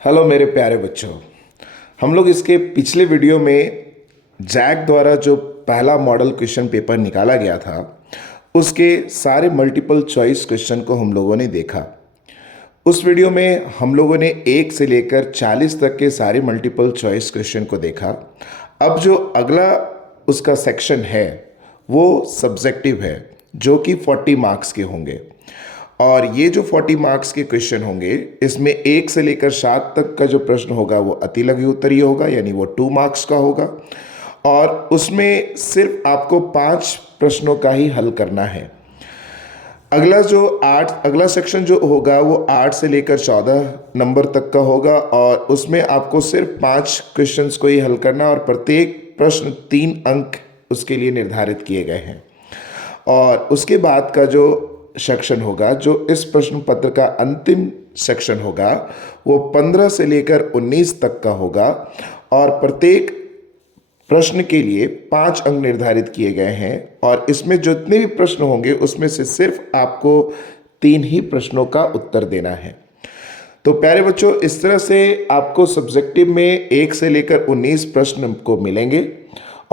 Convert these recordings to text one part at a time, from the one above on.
Hello मेरे प्यारे बच्चों। हम लोग इसके पिछले वीडियो में जैक द्वारा जो पहला मॉडल क्वेश्चन पेपर निकाला गया था उसके सारे मल्टीपल चॉइस क्वेश्चन को हम लोगों ने देखा। उस वीडियो में हम लोगों ने 1 से लेकर 40 तक के सारे मल्टीपल चॉइस क्वेश्चन को देखा। अब जो अगला उसका सेक्शन है वो सब्जेक्टिव है, जो कि 40 मार्क्स के होंगे। और ये जो 40 मार्क्स के क्वेश्चन होंगे इसमें 1 से लेकर 7 तक का जो प्रश्न होगा वो अति लघु उत्तरीय होगा, यानी वो 2 मार्क्स का होगा। और उसमें सिर्फ आपको 5 प्रश्नों का ही हल करना है। अगला सेक्शन जो होगा वो 8 से लेकर 14 नंबर तक का होगा और उसमें आपको सिर्फ 5 क्वेश्चंस को ही हल करना और प्रत्येक प्रश्न 3 अंक उसके लिए निर्धारित किए गए हैं। और उसके बाद का जो सेक्शन होगा, जो इस प्रश्न पत्र का अंतिम सेक्शन होगा, वो 15 से लेकर 19 तक का होगा और प्रत्येक प्रश्न के लिए 5 अंक निर्धारित किए गए हैं। और इसमें जितने भी प्रश्न होंगे उसमें से सिर्फ आपको 3 ही प्रश्नों का उत्तर देना है। तो प्यारे बच्चों, इस तरह से आपको सब्जेक्टिव में 1 से लेकर 19 प्रश्न को मिलेंगे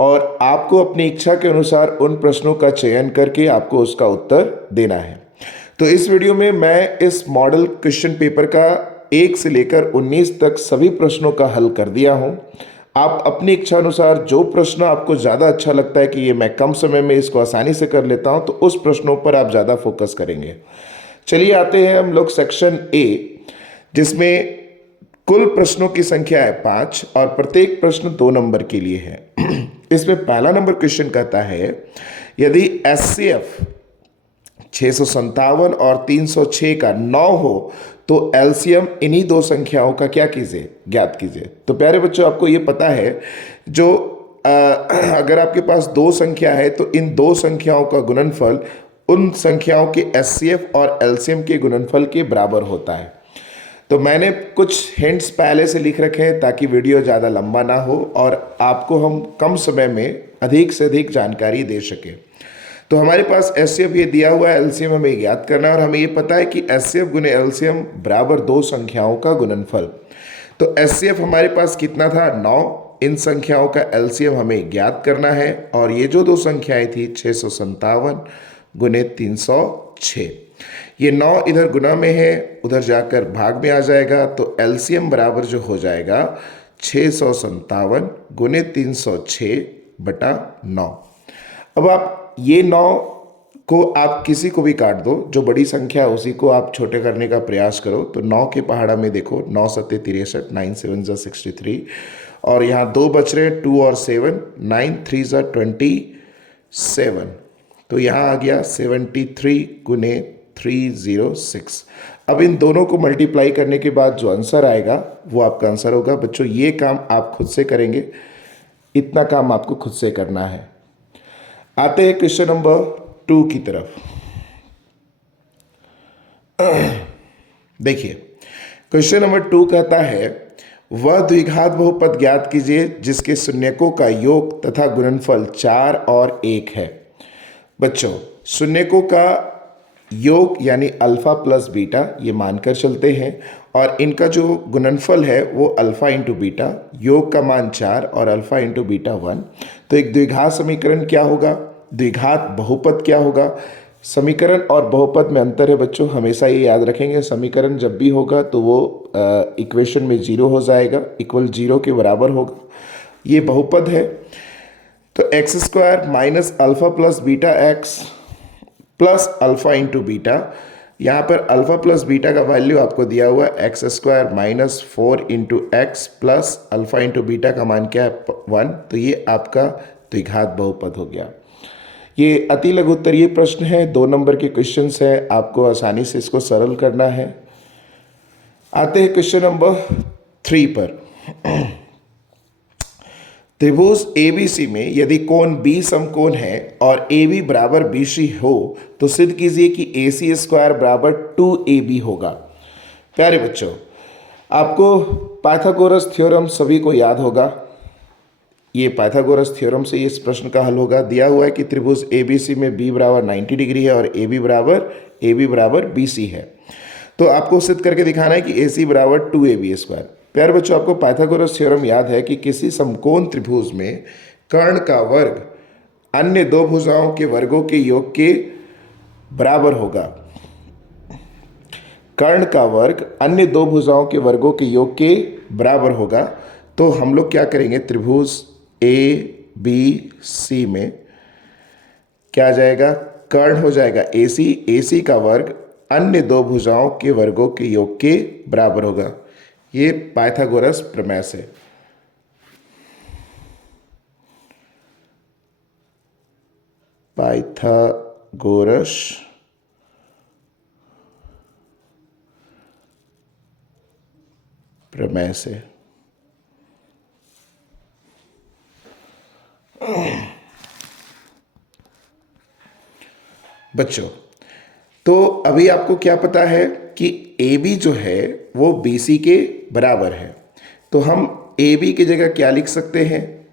और आपको अपनी इच्छा के अनुसार उन प्रश्नों का चयन करके आपको उसका उत्तर देना है। तो इस वीडियो में मैं इस मॉडल क्वेश्चन पेपर का 1 से लेकर 19 तक सभी प्रश्नों का हल कर दिया हूं। आप अपनी इच्छा अनुसार जो प्रश्न आपको ज़्यादा अच्छा लगता है कि ये मैं कम समय में इसको आसानी से कर लेता हूं, तो उस प्रश्नों पर आप ज़्यादा फोकस करेंगे। चलिए आते हैं हम लोग सेक्शन ए, जिसमें कुल प्रश्नों की संख्या है 5 और प्रत्येक प्रश्न 2 नंबर के लिए है। इसमें पहला नंबर क्वेश्चन कहता है, यदि एचसीएफ 657 और 306 का 9 हो तो एलसीएम इन्हीं 2 संख्याओं का क्या कीजिए, ज्ञात कीजिए। तो प्यारे बच्चों, आपको ये पता है जो अगर आपके पास 2 संख्या है तो इन 2 संख्याओं का गुणनफल उन संख्याओं के एचसीएफ और एलसीएम के गुणनफल के बराबर होता है। तो मैंने कुछ हिंट्स पहले से लिख रखे हैं ताकि वीडियो ज़्यादा लंबा ना हो और आपको हम कम समय में अधिक से अधिक जानकारी दे सकें। तो हमारे पास एचसीएफ ये दिया हुआ है, एलसीएम हमें ज्ञात करना है और हमें ये पता है कि एचसीएफ गुने एलसीएम बराबर 2 संख्याओं का गुणनफल। तो एचसीएफ हमारे पास कितना था, 9। इन संख्याओं का एलसीएम हमें ज्ञात करना है और ये जो 2 संख्याएं थी 657 गुने 306, ये 9 इधर गुना में है, उधर जाकर भाग में आ जाएगा। तो एलसीएम बराबर जो हो जाएगा 657 गुने 306 बटा 9। अब आप ये 9 को आप किसी को भी काट दो, जो बड़ी संख्या है उसी को आप छोटे करने का प्रयास करो। तो 9 के पहाड़ा में देखो, 9 सत्ते 63, 9 7 जा 63 और यहाँ 2 बच रहे हैं, 2 और 7, 9 3 जा 27। तो यहाँ आ गया 73 गुने 306। अब इन दोनों को मल्टीप्लाई करने के बाद जो आंसर आएगा वो आपका आंसर होगा। बच्चों, ये काम आप खुद से करेंगे, इतना काम आपको खुद से करना है। आते हैं क्वेश्चन नंबर 2 की तरफ। देखिए, क्वेश्चन नंबर 2 कहता है, वह द्विघात बहुपद ज्ञात कीजिए जिसके शून्यकों का योग तथा गुणनफल 4 और 1 है। बच्चों, शून्यकों का योग यानी अल्फा प्लस बीटा ये मानकर चलते हैं और इनका जो गुणनफल है वो अल्फा इंटू बीटा, योग का मान 4 और अल्फा इंटू बीटा 1। तो एक द्विघात समीकरण क्या होगा, द्विघात बहुपद क्या होगा। समीकरण और बहुपद में अंतर है बच्चों, हमेशा ये याद रखेंगे। समीकरण जब भी होगा तो वो इक्वेशन में 0 हो जाएगा, इक्वल 0 के बराबर होगा। ये बहुपद है तो x square minus alpha plus beta x plus alpha into beta. यहाँ पर अल्फा प्लस बीटा का वैल्यू आपको दिया हुआ है x square minus 4 into x plus alpha into beta का मान क्या है 1। तो ये आपका द्विघात बहुपद हो गया। ये अति लघु उत्तरीय प्रश्न है, 2 नंबर के क्वेश्चन है, आपको आसानी से इसको सरल करना है। आते हैं क्वेश्चन नंबर 3 पर। त्रिभुज एबीसी में यदि कोण बी समकोण है और ए बी बराबर बी सी हो तो सिद्ध कीजिए कि ए सी स्क्वायर बराबर 2AB होगा। प्यारे बच्चों, आपको पाइथागोरस थ्योरम सभी को याद होगा। ये पाइथागोरस थ्योरम से इस प्रश्न का हल होगा। दिया हुआ है कि त्रिभुज एबीसी में बी बराबर 90 डिग्री है और ए बी बराबर BC है। तो आपको सिद्ध करके दिखाना है कि ए सी बराबर 2ab²। प्यारे बच्चों, आपको पाइथागोरस थ्योरम याद है कि किसी समकोण त्रिभुज में कर्ण का वर्ग अन्य दो भुजाओं के वर्गों के योग के बराबर होगा। कर्ण का वर्ग अन्य दो भुजाओं के वर्गों के योग के बराबर होगा। तो हम लोग क्या करेंगे, त्रिभुज ए बी सी में क्या आ जाएगा, कर्ण हो जाएगा ए सी, ए सी का वर्ग अन्य दो भुजाओं के वर्गों के योग के बराबर होगा। ये पाइथागोरस प्रमेय से। पाइथागोरस प्रमेय से। बच्चों, तो अभी आपको क्या पता है कि ए बी जो है वो बी सी के बराबर है। तो हम ए बी की जगह क्या लिख सकते हैं,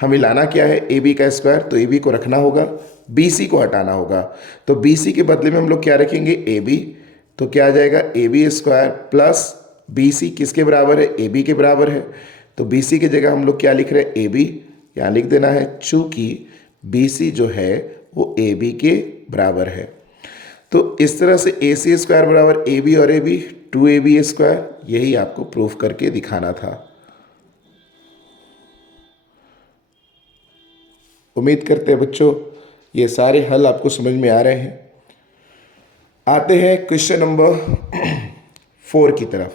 हमें लाना क्या है, ए बी का स्क्वायर, तो ए बी को रखना होगा, बी सी को हटाना होगा। तो बी सी के बदले में हम लोग क्या रखेंगे, ए बी। तो क्या आ जाएगा, A B square plus B C किसके बराबर है, ए बी के बराबर है। तो बी सी की जगह हम लोग क्या लिख रहे हैं, ए बी, यहाँ लिख देना है, चूंकि बी सी जो है वो ए बी के बराबर है। तो इस तरह से ए सी स्क्वायर बराबर ए बी और ए बी, 2ab²। यही आपको प्रूफ करके दिखाना था। उम्मीद करते हैं बच्चों ये सारे हल आपको समझ में आ रहे हैं। आते हैं क्वेश्चन नंबर 4 की तरफ।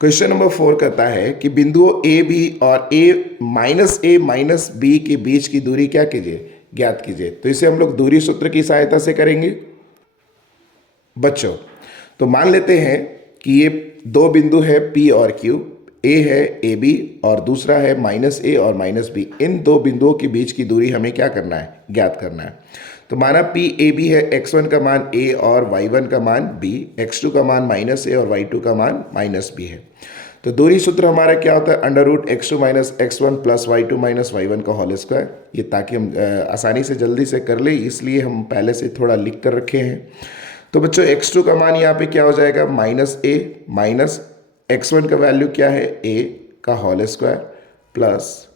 क्वेश्चन नंबर 4 कहता है कि बिंदुओं ए बी और ए माइनस बी के बीच की दूरी क्या कीजिए, ज्ञात कीजिए। तो इसे हम लोग दूरी सूत्र की सहायता से करेंगे। बच्चों, तो मान लेते हैं कि ये दो बिंदु है P और Q, ए है ए बी और दूसरा है -a और -b। इन दो बिंदुओं के बीच की दूरी हमें क्या करना है, ज्ञात करना है। तो माना PAB है, x1 का मान a और y1 का मान b, x2 का मान -a और y2 का मान -b है। तो दूरी सूत्र हमारा क्या होता है, √x2 - x1 + y2 - y1 का होल स्क्वायर। ये ताकि हम आसानी से जल्दी से कर ले, इसलिए हम पहले से थोड़ा लिख कर रखे हैं। तो बच्चों x2 का मान यहाँ पे क्या हो जाएगा, -a माइनस x1 का वैल्यू क्या है, a का होल स्क्वायर प्लस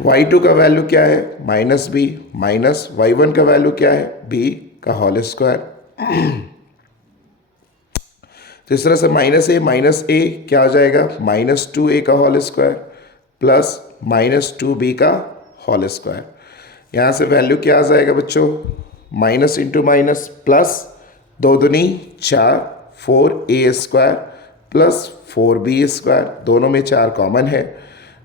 y2 का वैल्यू क्या है, -b माइनस y1 का वैल्यू क्या है, b का होल स्क्वायर। तो इस तरह से -a क्या हो जाएगा, -2a का होल स्क्वायर प्लस -2b का होल स्क्वायर। यहाँ से वैल्यू क्या आ जाएगा बच्चों, माइनस इंटू माइनस प्लस, 2 दूनी 4, 4a² प्लस 4b², दोनों में 4 कॉमन है।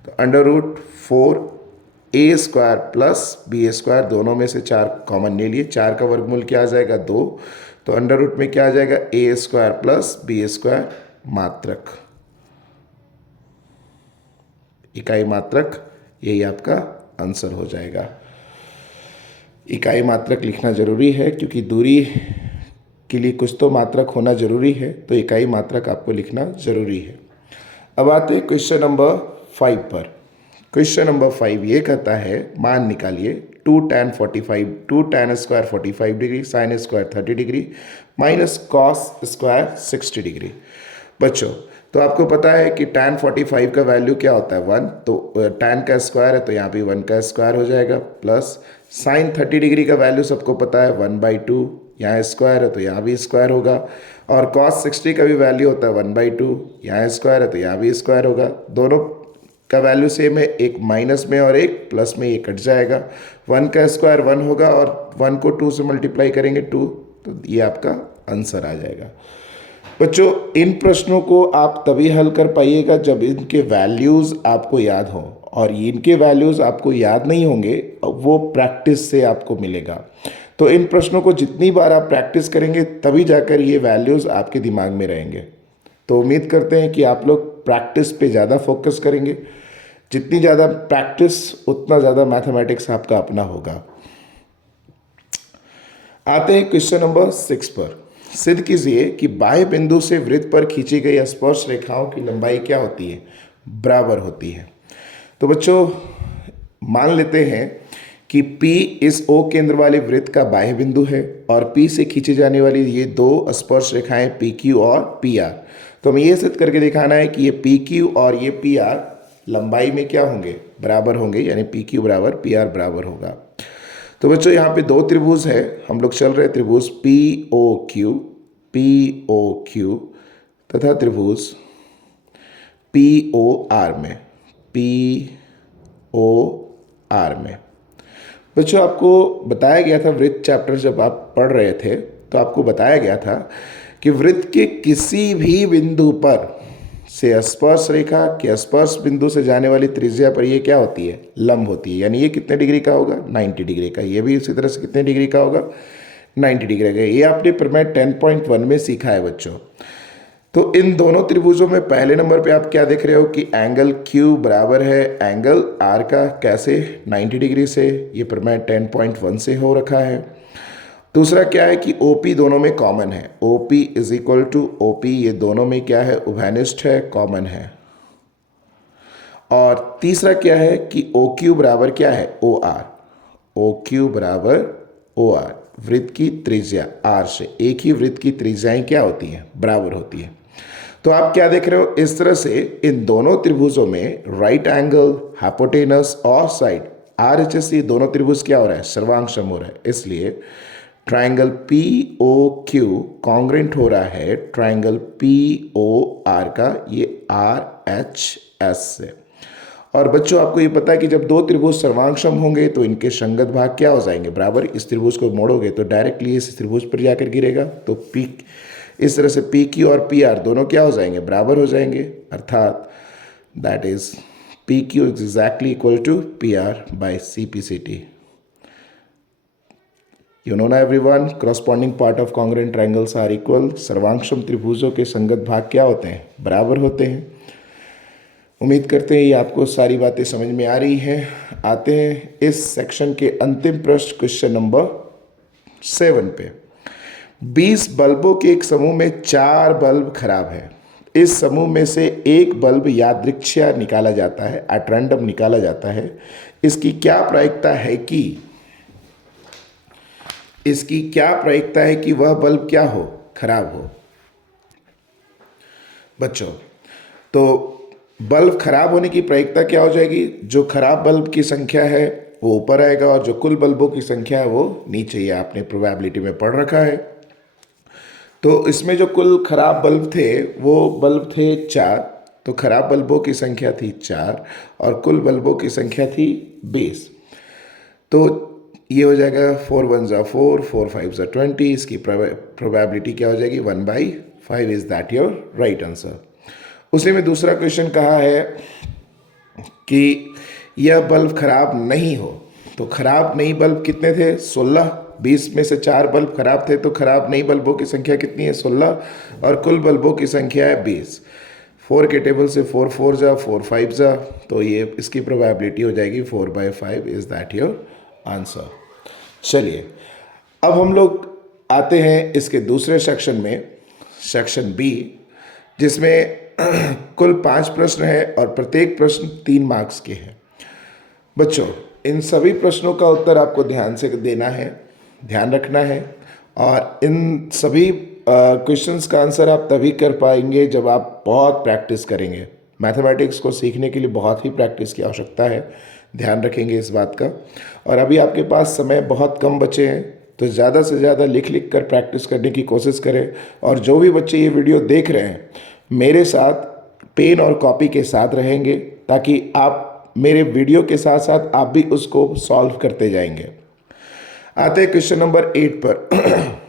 तो √4a² प्लस b², दोनों में से 4 कॉमन ले लिए। 4 का वर्गमूल क्या आ जाएगा, 2। तो अंडर रूट में क्या आ जाएगा, a² प्लस b², मात्रक, इकाई मात्रक। यही आपका आंसर हो जाएगा। इकाई मात्रक लिखना जरूरी है क्योंकि दूरी के लिए कुछ तो मात्रक होना जरूरी है, तो इकाई मात्रक आपको लिखना जरूरी है। अब आते हैं क्वेश्चन नंबर 5 पर। क्वेश्चन नंबर 5 ये कहता है, मान निकालिए 2 tan 2 tan² 45 degree, sin² 30 degree minus cos² 60 degree. बच्चों, तो आपको पता है कि tan 45 का वैल्यू क्या होता है, 1। तो tan का स्क्वायर है तो यहाँ भी 1 का स्क्वायर हो जाएगा, प्लस sin 30 डिग्री का वैल्यू सबको पता है 1/2, यहाँ स्क्वायर है तो यहाँ भी स्क्वायर होगा। और cos 60 का भी वैल्यू होता है 1/2, यहाँ स्क्वायर है तो यहाँ भी स्क्वायर होगा। दोनों का वैल्यू सेम है, एक माइनस में और एक प्लस में, ये कट जाएगा। 1 का स्क्वायर 1 होगा और 1 को 2 से मल्टीप्लाई करेंगे 2, तो ये आपका आंसर आ जाएगा। बच्चों, इन प्रश्नों को आप तभी हल कर पाइएगा जब इनके वैल्यूज़ आपको याद हों, और इनके वैल्यूज़ आपको याद नहीं होंगे, वो प्रैक्टिस से आपको मिलेगा। तो इन प्रश्नों को जितनी बार आप प्रैक्टिस करेंगे तभी जाकर ये वैल्यूज़ आपके दिमाग में रहेंगे। तो उम्मीद करते हैं कि आप लोग प्रैक्टिस पे ज़्यादा फोकस करेंगे। जितनी ज़्यादा प्रैक्टिस उतना ज़्यादा मैथमेटिक्स आपका अपना होगा। आते हैं क्वेश्चन नंबर 6 पर। सिद्ध कीजिए कि बाह्य बिंदु से वृत्त पर खींची गई स्पर्श रेखाओं की लंबाई क्या होती है, बराबर होती है। तो बच्चों, मान लेते हैं कि P इस O केंद्र वाले वृत्त का बाह्य बिंदु है और P से खींची जाने वाली ये दो स्पर्श रेखाएं PQ और PR। तो हमें ये सिद्ध करके दिखाना है कि ये PQ और ये PR लंबाई में क्या होंगे, बराबर होंगे, यानी PQ बराबर PR बराबर होगा। तो बच्चों यहाँ पे दो त्रिभुज है, हम लोग चल रहे त्रिभुज POQ तथा त्रिभुज POR में। बच्चों आपको बताया गया था, वृत्त चैप्टर जब आप पढ़ रहे थे तो आपको बताया गया था कि वृत्त के किसी भी बिंदु पर से स्पर्श रेखा के स्पर्श बिंदु से जाने वाली त्रिज्या पर ये क्या होती है, लंब होती है। यानी ये कितने डिग्री का होगा, 90 डिग्री का। ये भी इसी तरह से कितने डिग्री का होगा, 90 डिग्री का। ये आपने प्रमेय 10.1 में सीखा है बच्चों। तो इन दोनों त्रिभुजों में पहले नंबर पे आप क्या देख रहे हो कि एंगल Q बराबर है एंगल R का, कैसे, 90 डिग्री से। ये प्रमेय 10.1 से हो रखा है। दूसरा क्या है कि OP दोनों में कॉमन है, OP is equal to OP, ये दोनों में क्या है, उभयनिष्ठ है, कॉमन है। और तीसरा क्या है कि OQ बराबर क्या है, OR, OQ बराबर OR, वृत्त की त्रिज्या R से, एक ही वृत्त की त्रिज्याएं क्या होती हैं, बराबर होती हैं। तो आप क्या देख रहे हो, इस तरह से इन दोनों त्रिभुजों में राइट एंगल, हाइपोटेनस और साइड RHS, ये दोनों त्रिभुज क्या हो रहा है, सर्वांगसम हो रहा है। इसलिए ट्राइंगल POQ कॉन्ग्रेंट हो रहा है ट्राइंगल POR का ये RHS से। और बच्चों आपको ये पता है कि जब दो त्रिभुज सर्वांगसम होंगे तो इनके संगत भाग क्या हो जाएंगे, बराबर। इस त्रिभुज को मोड़ोगे तो डायरेक्टली इस त्रिभुज पर जाकर गिरेगा। तो P इस तरह से PQ और PR दोनों क्या हो जाएंगे, बराबर हो जाएंगे। अर्थात that is PQ is exactly equal to PR by CPCT। You know ना everyone, corresponding part of congruent triangles are equal. सर्वांगसम त्रिभुजों के संगत भाग क्या होते हैं, बराबर होते हैं। उम्मीद करते हैं ये आपको सारी बातें समझ में आ रही हैं। आते हैं इस सेक्शन के अंतिम प्रश्न, क्वेश्चन नंबर 7 पे। 20 बल्बों के एक समूह में 4 बल्ब खराब है। इस समूह में से एक बल्ब यादृच्छिक निकाला जाता है, एट रैंडम निकाला जाता है। इसकी क्या प्रायिकता है कि वह बल्ब क्या हो, खराब हो। बच्चों तो बल्ब खराब होने की प्रायिकता क्या हो जाएगी, जो खराब बल्ब की संख्या है वो ऊपर आएगा और जो कुल बल्बों की संख्या है वो नीचे। ये आपने प्रोबेबिलिटी में पढ़ रखा है। तो इसमें जो कुल खराब बल्ब थे वो बल्ब थे 4, तो खराब बल्बों की संख्या थी 4 और कुल बल्बों की संख्या थी 20। तो ये हो जाएगा 4 1 ज़ा 4, 4 5 ज़ा 20। इसकी प्रोबेबिलिटी क्या हो जाएगी, 1/5। Is that your right answer. उसी में दूसरा क्वेश्चन कहा है कि यह बल्ब खराब नहीं हो। तो खराब नहीं बल्ब कितने थे, 16। 20 में से 4 बल्ब खराब थे, तो खराब नहीं बल्बों की संख्या कितनी है, 16, और कुल बल्बों की संख्या है 20। 4 के टेबल से 4 4 ज़ा 4 5 ज़ा, तो ये इसकी प्रोबेबिलिटी हो जाएगी 4/5। Is that your answer. चलिए अब हम लोग आते हैं इसके दूसरे सेक्शन में, सेक्शन B, जिसमें कुल 5 प्रश्न है और प्रत्येक प्रश्न 3 मार्क्स के हैं। बच्चों इन सभी प्रश्नों का उत्तर आपको ध्यान से देना है, ध्यान रखना है। और इन सभी क्वेश्चंस का आंसर आप तभी कर पाएंगे जब आप बहुत प्रैक्टिस करेंगे। मैथमेटिक्स को सीखने के लिए बहुत ही प्रैक्टिस की आवश्यकता है, ध्यान रखेंगे इस बात का। और अभी आपके पास समय बहुत कम बचे हैं, तो ज़्यादा से ज़्यादा लिख कर प्रैक्टिस करने की कोशिश करें। और जो भी बच्चे ये वीडियो देख रहे हैं, मेरे साथ पेन और कॉपी के साथ रहेंगे, ताकि आप मेरे वीडियो के साथ साथ आप भी उसको सॉल्व करते जाएंगे। आते हैं क्वेश्चन नंबर 8 पर।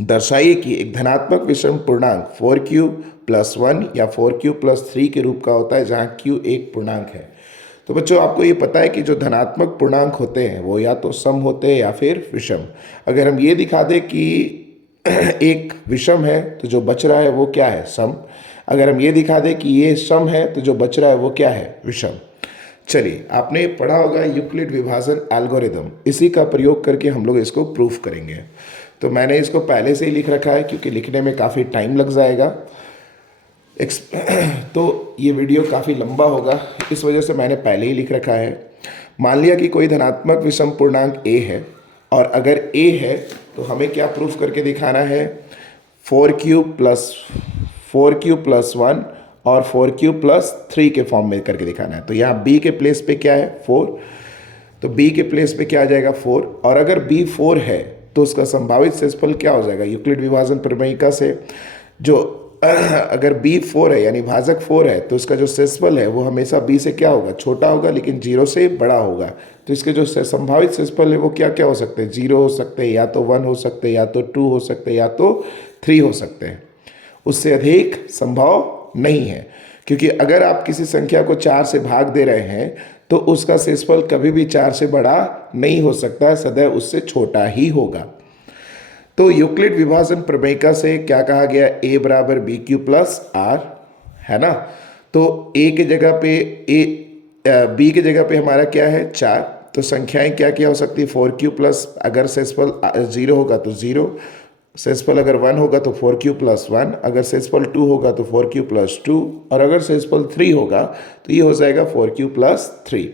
दर्शाइए कि एक धनात्मक विषम पूर्णांक 4Q + 1 या 4Q + 3 के रूप का होता है, जहाँ Q एक पूर्णांक है। तो बच्चों आपको ये पता है कि जो धनात्मक पूर्णांक होते हैं वो या तो सम होते हैं या फिर विषम। अगर हम ये दिखा दें कि एक विषम है तो जो बच रहा है वो क्या है, सम। अगर हम ये दिखा दें कि ये सम है तो जो बच रहा है वो क्या है, विषम। चलिए आपने पढ़ा होगा यूक्लिड विभाजन एल्गोरिदम, इसी का प्रयोग करके हम लोग इसको प्रूफ करेंगे। तो मैंने इसको पहले से ही लिख रखा है क्योंकि लिखने में काफ़ी टाइम लग जाएगा, तो ये वीडियो काफ़ी लंबा होगा, इस वजह से मैंने पहले ही लिख रखा है। मान लिया कि कोई धनात्मक विषम पूर्णांक a है, और अगर a है तो हमें क्या प्रूफ करके दिखाना है, 4 क्यूब प्लस 1 और 4 क्यूब प्लस 3 के फॉर्म में करके दिखाना है। तो यहाँ b के प्लेस पे क्या है 4, तो b के प्लेस पे क्या आ जाएगा 4, और अगर b 4 है तो उसका संभावित शेषफल क्या हो जाएगा, यूक्लिड विभाजन प्रमेयिका से जो अगर b 4 है यानी भाजक 4 है तो उसका जो शेषफल है वो हमेशा b से क्या होगा, छोटा होगा लेकिन 0 से बड़ा होगा। तो इसके जो संभावित शेषफल है वो क्या क्या हो सकते हैं, 0 हो सकते हैं, या तो 1 हो सकते हैं, या तो 2 हो सकते हैं, या तो 3 हो सकते हैं। उससे अधिक संभव नहीं है, क्योंकि अगर आप किसी संख्या को 4 से भाग दे रहे हैं तो उसका शेषफल कभी भी 4 से बड़ा नहीं हो सकता, सदैव उससे छोटा ही होगा। तो यूक्लिड विभाजन प्रमेयिका से क्या कहा गया, a बराबर बी क्यू प्लस आर, है ना। तो a के जगह पे b के जगह पे हमारा क्या है 4, तो संख्याएं क्या क्या हो सकती है, 4 क्यू प्लस, अगर शेषफल 0 होगा तो 0, शेषफल अगर 1 होगा तो 4 क्यू प्लस 1, अगर शेषफल 2 होगा तो 4 क्यू प्लस 2, और अगर शेषफल 3 होगा तो ये हो जाएगा 4 क्यू प्लस 3।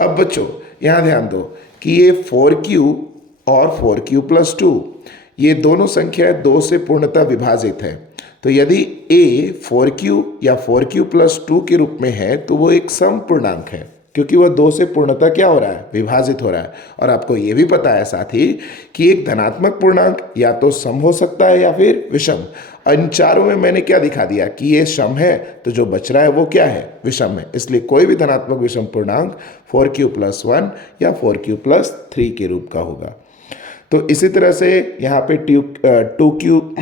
अब बच्चों यहाँ ध्यान दो कि ये 4 क्यू और 4 क्यू प्लस 2 ये दोनों संख्याएं 2 से पूर्णतः विभाजित है। तो यदि a 4 क्यू या 4 क्यू प्लस 2 के रूप में है तो वो एक सम पूर्णांक है, क्योंकि वह 2 से पूर्णतः क्या हो रहा है, विभाजित हो रहा है। और आपको ये भी पता है साथ ही कि एक धनात्मक पूर्णांक या तो सम हो सकता है या फिर विषम। इन चारों में मैंने क्या दिखा दिया कि ये सम है, तो जो बच रहा है वो क्या है, विषम है। इसलिए कोई भी धनात्मक विषम पूर्णांक 4 क्यू प्लस 1 या 4 क्यू प्लस 3 के रूप का होगा। तो इसी तरह से यहाँ पे 2 क्यू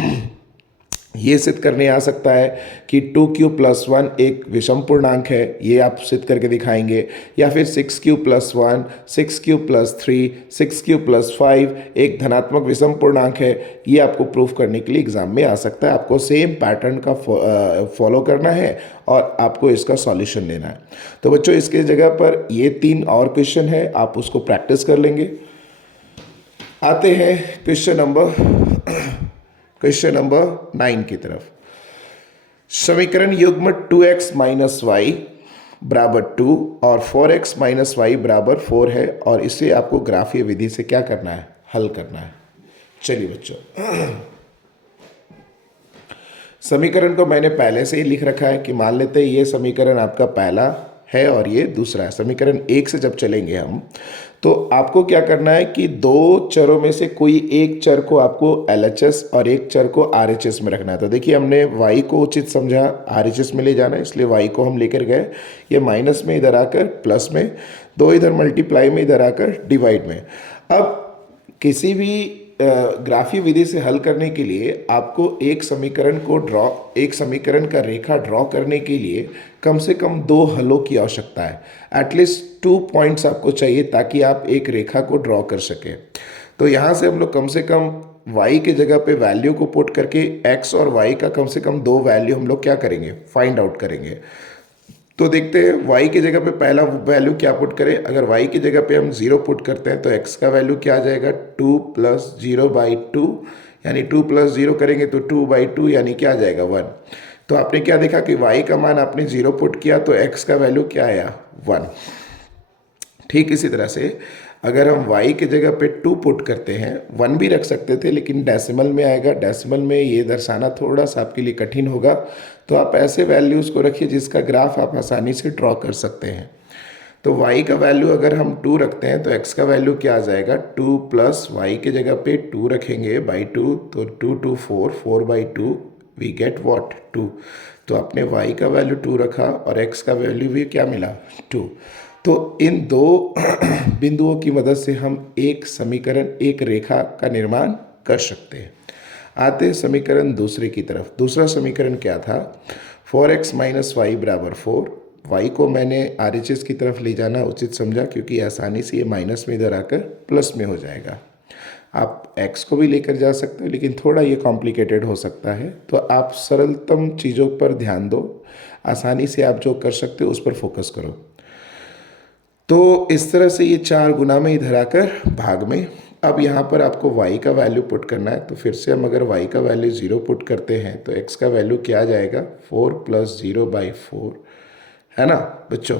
ये सिद्ध करने आ सकता है कि 2 क्यू प्लस 1 एक विषम पूर्णांक है, ये आप सिद्ध करके दिखाएंगे। या फिर 6 Q plus 1, 6 Q plus 3, 6 Q plus 5 एक धनात्मक विषम पूर्णांक है, ये आपको प्रूफ करने के लिए एग्जाम में आ सकता है। आपको सेम पैटर्न का फॉलो करना है और आपको इसका सॉल्यूशन लेना है। तो बच्चों इसके जगह पर ये 3 और क्वेश्चन है, आप उसको प्रैक्टिस कर लेंगे। आते हैं क्वेश्चन नंबर 9 की तरफ। समीकरण युग्म 2x माइनस वाई बराबर 2 और 4x माइनस वाई बराबर 4 है, और इसे आपको ग्राफीय विधि से क्या करना है, हल करना है। चलिए बच्चों समीकरण को मैंने पहले से ही लिख रखा है कि मान लेते हैं ये समीकरण आपका पहला है और ये दूसरा है। समीकरण 1 से जब चलेंगे हम तो आपको क्या करना है कि 2 चरों में से कोई एक चर को आपको LHS और एक चर को RHS में रखना है। तो देखिए हमने y को उचित समझा RHS में ले जाना है, इसलिए y को हम लेकर गए, ये माइनस में इधर आकर प्लस में, 2 इधर मल्टीप्लाई में इधर आकर डिवाइड में। अब किसी भी ग्राफीय विधि से हल करने के लिए आपको एक समीकरण का रेखा ड्रॉ करने के लिए कम से कम 2 हलों की आवश्यकता है। एटलीस्ट 2 पॉइंट्स आपको चाहिए ताकि आप एक रेखा को ड्रॉ कर सके। तो यहाँ से हम लोग कम से कम y के जगह पे वैल्यू को पुट करके x और y का कम से कम 2 वैल्यू हम लोग क्या करेंगे, फाइंड आउट करेंगे। तो देखते हैं y की जगह पे पहला वैल्यू क्या पुट करें। अगर y की जगह पे हम 0 पुट करते हैं तो x का वैल्यू क्या आ जाएगा, 2 प्लस 0/2, यानी 2 प्लस 0 करेंगे तो 2/2 यानी क्या आ जाएगा 1। तो आपने क्या देखा कि y का मान आपने 0 पुट किया तो x का वैल्यू क्या आया 1। ठीक इसी तरह से अगर हम y की जगह पे 2 पुट करते हैं, 1 भी रख सकते थे लेकिन डेसिमल में आएगा, डेसिमल में ये दर्शाना थोड़ा सा आपके लिए कठिन होगा। तो आप ऐसे वैल्यूज़ को रखिए जिसका ग्राफ आप आसानी से ड्रॉ कर सकते हैं। तो y का वैल्यू अगर हम 2 रखते हैं तो x का वैल्यू क्या आ जाएगा, 2 प्लस y के जगह पे 2 रखेंगे बाई 2, तो 2 2 4, 4/2 वी गेट वॉट 2। तो आपने y का वैल्यू 2 रखा और x का वैल्यू भी क्या मिला 2। तो इन 2 बिंदुओं की मदद से हम एक समीकरण, एक रेखा का निर्माण कर सकते हैं। आते हैं समीकरण दूसरे की तरफ। दूसरा समीकरण क्या था, 4x माइनस वाई बराबर 4। y को मैंने RHS की तरफ ले जाना उचित समझा क्योंकि आसानी से ये माइनस में इधर आकर प्लस में हो जाएगा। आप x को भी लेकर जा सकते हो लेकिन थोड़ा ये कॉम्प्लिकेटेड हो सकता है, तो आप सरलतम चीज़ों पर ध्यान दो, आसानी से आप जो कर सकते हो उस पर फोकस करो। तो इस तरह से ये 4 गुना में इधर आकर भाग में। अब यहाँ पर आपको y का वैल्यू पुट करना है, तो फिर से हम अगर y का वैल्यू 0 पुट करते हैं तो x का वैल्यू क्या आ जाएगा 4 प्लस 0/4, है ना बच्चों।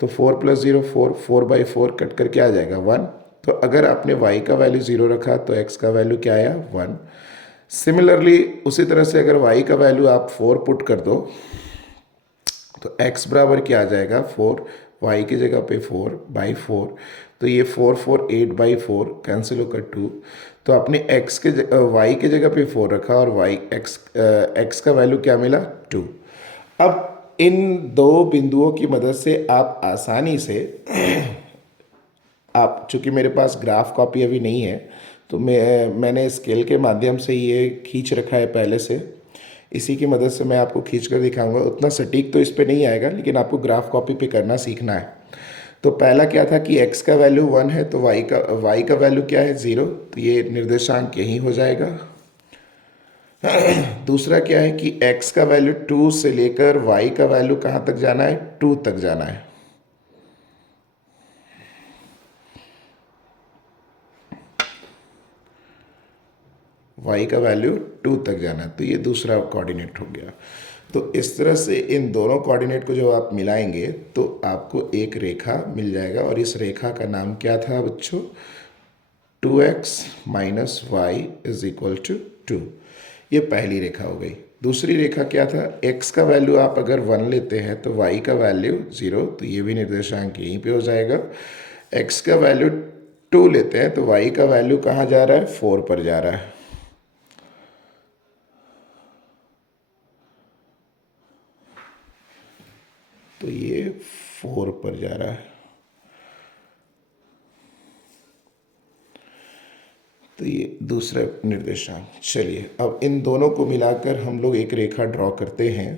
तो 4 + 0 4, 4/4 कट करके आ जाएगा 1। तो अगर आपने y का वैल्यू 0 रखा तो x का वैल्यू क्या आया 1। सिमिलरली उसी तरह से अगर y का वैल्यू आप 4 पुट कर दो तो x बराबर क्या आ जाएगा 4, y की जगह पे 4/4, तो ये 4 4 8/4 कैंसिल होकर 2। तो आपने y के जगह पे 4 रखा और x का वैल्यू क्या मिला 2। अब इन दो बिंदुओं की मदद से आप आसानी से आप चूँकि मेरे पास ग्राफ कॉपी अभी नहीं है तो मैंने स्केल के माध्यम से ये खींच रखा है पहले से, इसी की मदद से मैं आपको खींच कर दिखाऊंगा। उतना सटीक तो इस पे नहीं आएगा लेकिन आपको ग्राफ कॉपी पे करना सीखना है। तो पहला क्या था कि x का वैल्यू 1 है तो y का वैल्यू क्या है 0, तो ये निर्देशांक यही हो जाएगा। दूसरा क्या है कि x का वैल्यू 2 से लेकर y का वैल्यू कहाँ तक जाना है 2 तक जाना है। y का वैल्यू 2 तक जाना है, तो ये दूसरा कोऑर्डिनेट हो गया। तो इस तरह से इन दोनों कोऑर्डिनेट को जब आप मिलाएंगे तो आपको एक रेखा मिल जाएगा और इस रेखा का नाम क्या था बच्चों 2x - y = 2। ये पहली रेखा हो गई। दूसरी रेखा क्या था x का वैल्यू आप अगर 1 लेते हैं तो y का वैल्यू 0, तो ये भी निर्देशांक यहीं पे हो जाएगा। x का वैल्यू 2 लेते हैं तो y का वैल्यू कहाँ जा रहा है 4 पर जा रहा है। तो ये 4 पर जा रहा है। तो ये दूसरा निर्देशांक। चलिए अब इन दोनों को मिलाकर हम लोग एक रेखा ड्रॉ करते हैं।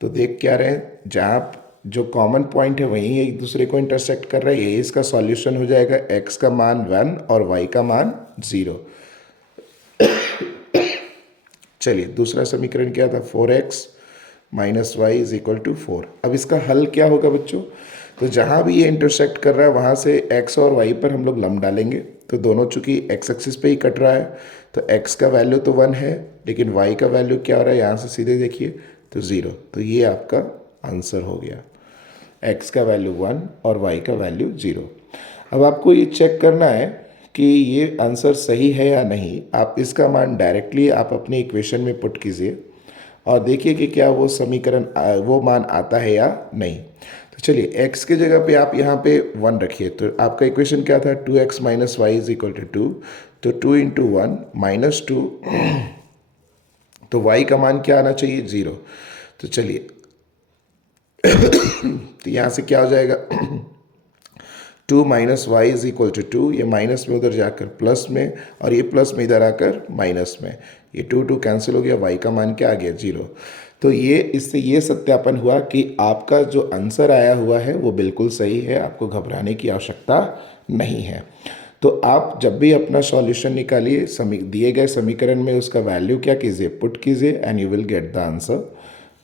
तो देख क्या रहे हैं जहाँ जो कॉमन पॉइंट है वहीं एक दूसरे को इंटरसेक्ट कर रहा है, ये इसका सॉल्यूशन हो जाएगा x का मान 1 और y का मान 0। चलिए दूसरा समीकरण क्या था 4x - y = 4। अब इसका हल क्या होगा बच्चों, तो जहाँ भी ये इंटरसेक्ट कर रहा है वहाँ से x और y पर हम लोग लंब डालेंगे। तो दोनों चूंकि x एक्सिस पे ही कट रहा है तो x का वैल्यू तो 1 है लेकिन y का वैल्यू क्या हो रहा है यहाँ से सीधे देखिए तो 0। तो ये आपका आंसर हो गया, x का वैल्यू 1 और y का वैल्यू 0। अब आपको ये चेक करना है कि ये आंसर सही है या नहीं। आप इसका मान डायरेक्टली आप अपनी इक्वेशन में पुट कीजिए और देखिए कि क्या वो समीकरण वो मान आता है या नहीं। तो चलिए x की जगह पे आप यहाँ पे 1 रखिए। तो आपका इक्वेशन क्या था 2x - y = 2, तो 2 × 1 - 2 तो y का मान क्या आना चाहिए 0। तो चलिए तो यहाँ से क्या हो जाएगा 2 - y = 2, ये माइनस में उधर जाकर प्लस में और ये प्लस में इधर आकर माइनस में, ये 2 2 कैंसिल हो गया, y का मान क्या आ गया 0। तो ये इससे ये सत्यापन हुआ कि आपका जो आंसर आया हुआ है वो बिल्कुल सही है, आपको घबराने की आवश्यकता नहीं है। तो आप जब भी अपना सॉल्यूशन निकालिए दिए गए समीकरण में उसका वैल्यू क्या कीजिए पुट कीजिए and you will get the answer.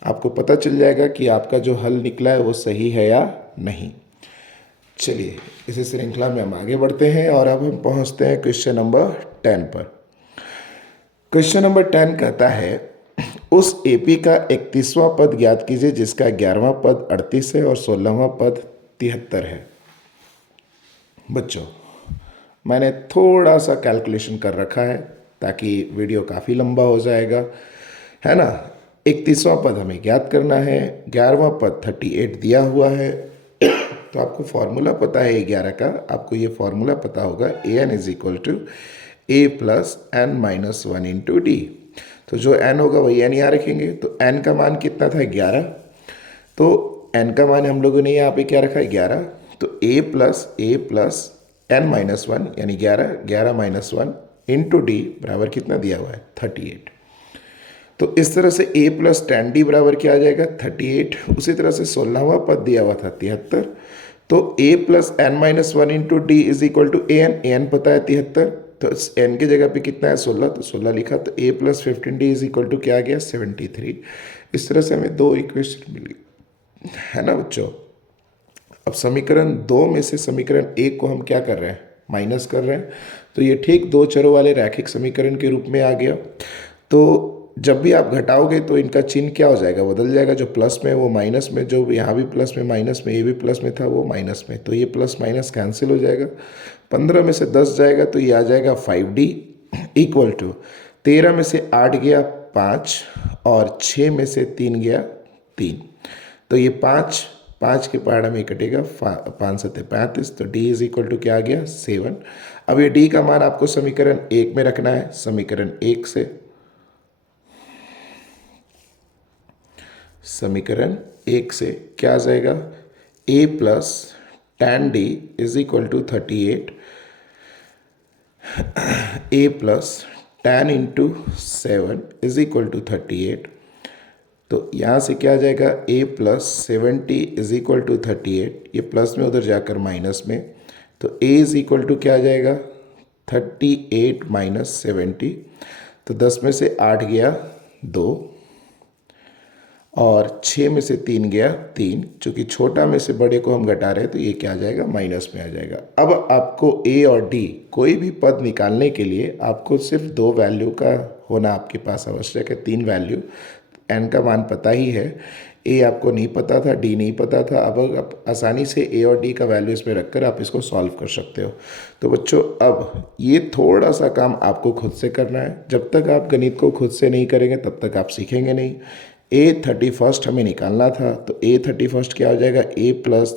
आपको पता चल जाएगा कि आपका जो हल निकला है वो सही है या नहीं। चलिए इसी श्रृंखला में हम आगे बढ़ते हैं और अब हम पहुंचते हैं क्वेश्चन नंबर 10 पर। क्वेश्चन नंबर 10 कहता है उस एपी का 31वां पद ज्ञात कीजिए जिसका 11वां पद 38 है और 16वां पद 73 है। बच्चों मैंने थोड़ा सा कैलकुलेशन कर रखा है ताकि वीडियो काफ़ी लंबा हो जाएगा, है ना। 31वां पद हमें ज्ञात करना है, 11वां पद 38 दिया हुआ है। तो आपको फॉर्मूला पता है 11 का, आपको ये फॉर्मूला पता होगा an = a + n - 1 × d। तो जो n होगा वही n यहाँ रखेंगे। तो n का मान कितना था 11, तो n का मान हम लोगों ने यहाँ पे क्या रखा है 11। तो a + n - 1 यानी 11 11 - 1 × d बराबर कितना दिया हुआ है 38। तो इस तरह से a + tan d बराबर क्या आ जाएगा 38। उसी तरह से 16वां पद दिया हुआ था 73, तो a + n - 1 × d = an पता है 73, तो n की जगह पे कितना है 16, तो 16 लिखा। तो a + 15d = क्या आ गया 73। इस तरह से हमें दो इक्वेशन मिल गई, है ना बच्चों। अब समीकरण 2 में से समीकरण 1 को हम क्या कर रहे हैं माइनस कर रहे हैं, तो ये ठीक दो चरों वाले रैखिक समीकरण के रूप में आ गया। तो जब भी आप घटाओगे तो इनका चिन्ह क्या हो जाएगा, बदल जाएगा। जो प्लस में वो माइनस में, जो यहाँ भी प्लस में माइनस में, ये भी प्लस में था वो माइनस में, तो ये प्लस माइनस कैंसिल हो जाएगा। 15 में से 10 जाएगा तो ये आ जाएगा 5D इक्वल टू 13 में से 8 गया 5 और 6 में से 3 गया 3। तो ये 5 5 के पहाड़ा में कटेगा 5 7 35, तो D इज इक्वल टू क्या आ गया 7। अब ये D का मान आपको समीकरण 1 में रखना है। समीकरण 1 से क्या आ जाएगा, A plus tan D is equal to 38, A plus tan into 7 is equal to 38। तो यहाँ से क्या आ जाएगा, A plus 70 is equal to 38, ये प्लस में उधर जाकर माइनस में, तो A इज इक्वल टू क्या आ जाएगा 38 माइनस 70। तो 10 में से 8 गया 2 और 6 में से 3 गया 3। चूँकि छोटा में से बड़े को हम घटा रहे हैं तो ये क्या आ जाएगा, माइनस में आ जाएगा। अब आपको A और D कोई भी पद निकालने के लिए आपको सिर्फ 2 वैल्यू का होना आपके पास आवश्यक है। 3 वैल्यू, n का मान पता ही है, A आपको नहीं पता था, D नहीं पता था। अब आप आसानी से A और D का वैल्यू इसमें रखकर आप इसको सॉल्व कर सकते हो। तो बच्चों अब ये थोड़ा सा काम आपको खुद से करना है। जब तक आप गणित को खुद से नहीं करेंगे तब तक आप सीखेंगे नहीं। A31 हमें निकालना था, तो A31 क्या हो जाएगा, A plus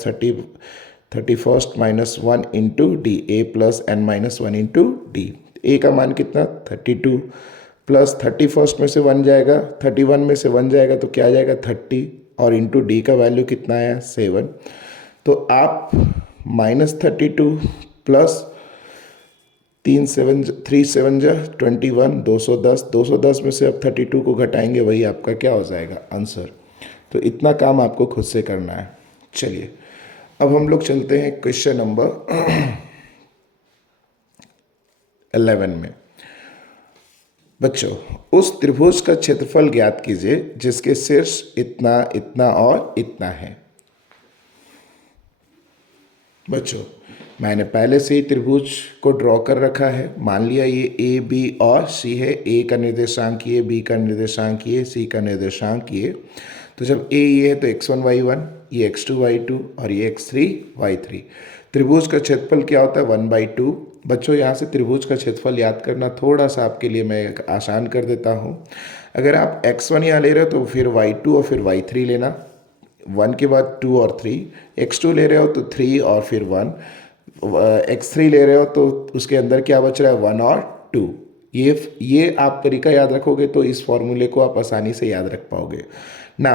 31 minus 1 into D, A plus n minus 1 into D. A का मान कितना 32 प्लस 31 में से 1 जाएगा, 31 में से 1 जाएगा तो क्या आ जाएगा 30 और इंटू डी का वैल्यू कितना आया 7। तो आप -32 प्लस 3 7 जा 21, 210 में से अब 32 को घटाएंगे, वही आपका क्या हो जाएगा आंसर। तो इतना काम आपको खुद से करना है। चलिए अब हम लोग चलते हैं क्वेश्चन नंबर 11 में। बच्चों उस त्रिभुज का क्षेत्रफल ज्ञात कीजिए जिसके शीर्ष इतना इतना और इतना है। बच्चों मैंने पहले से ही त्रिभुज को ड्रॉ कर रखा है। मान लिया ये ए बी और सी है। ए का निर्देशांक ये, बी का निर्देशांक ये, सी का निर्देशांक ये। तो जब ए ये है तो x1 y1, ये x2 y2 और ये x3 y3। त्रिभुज का क्षेत्रफल क्या होता है 1/2। बच्चों यहाँ से त्रिभुज का क्षेत्रफल याद करना थोड़ा सा आपके लिए मैं आसान कर देता हूँ। अगर आप x1 यहाँ ले रहे हो तो फिर y2 और फिर y3 लेना, 1 के बाद 2 और 3। x2 ले रहे हो तो 3 और फिर 1, x3 ले रहे हो तो उसके अंदर क्या बच रहा है 1 और 2। ये आप तरीका याद रखोगे तो इस फॉर्मूले को आप आसानी से याद रख पाओगे ना।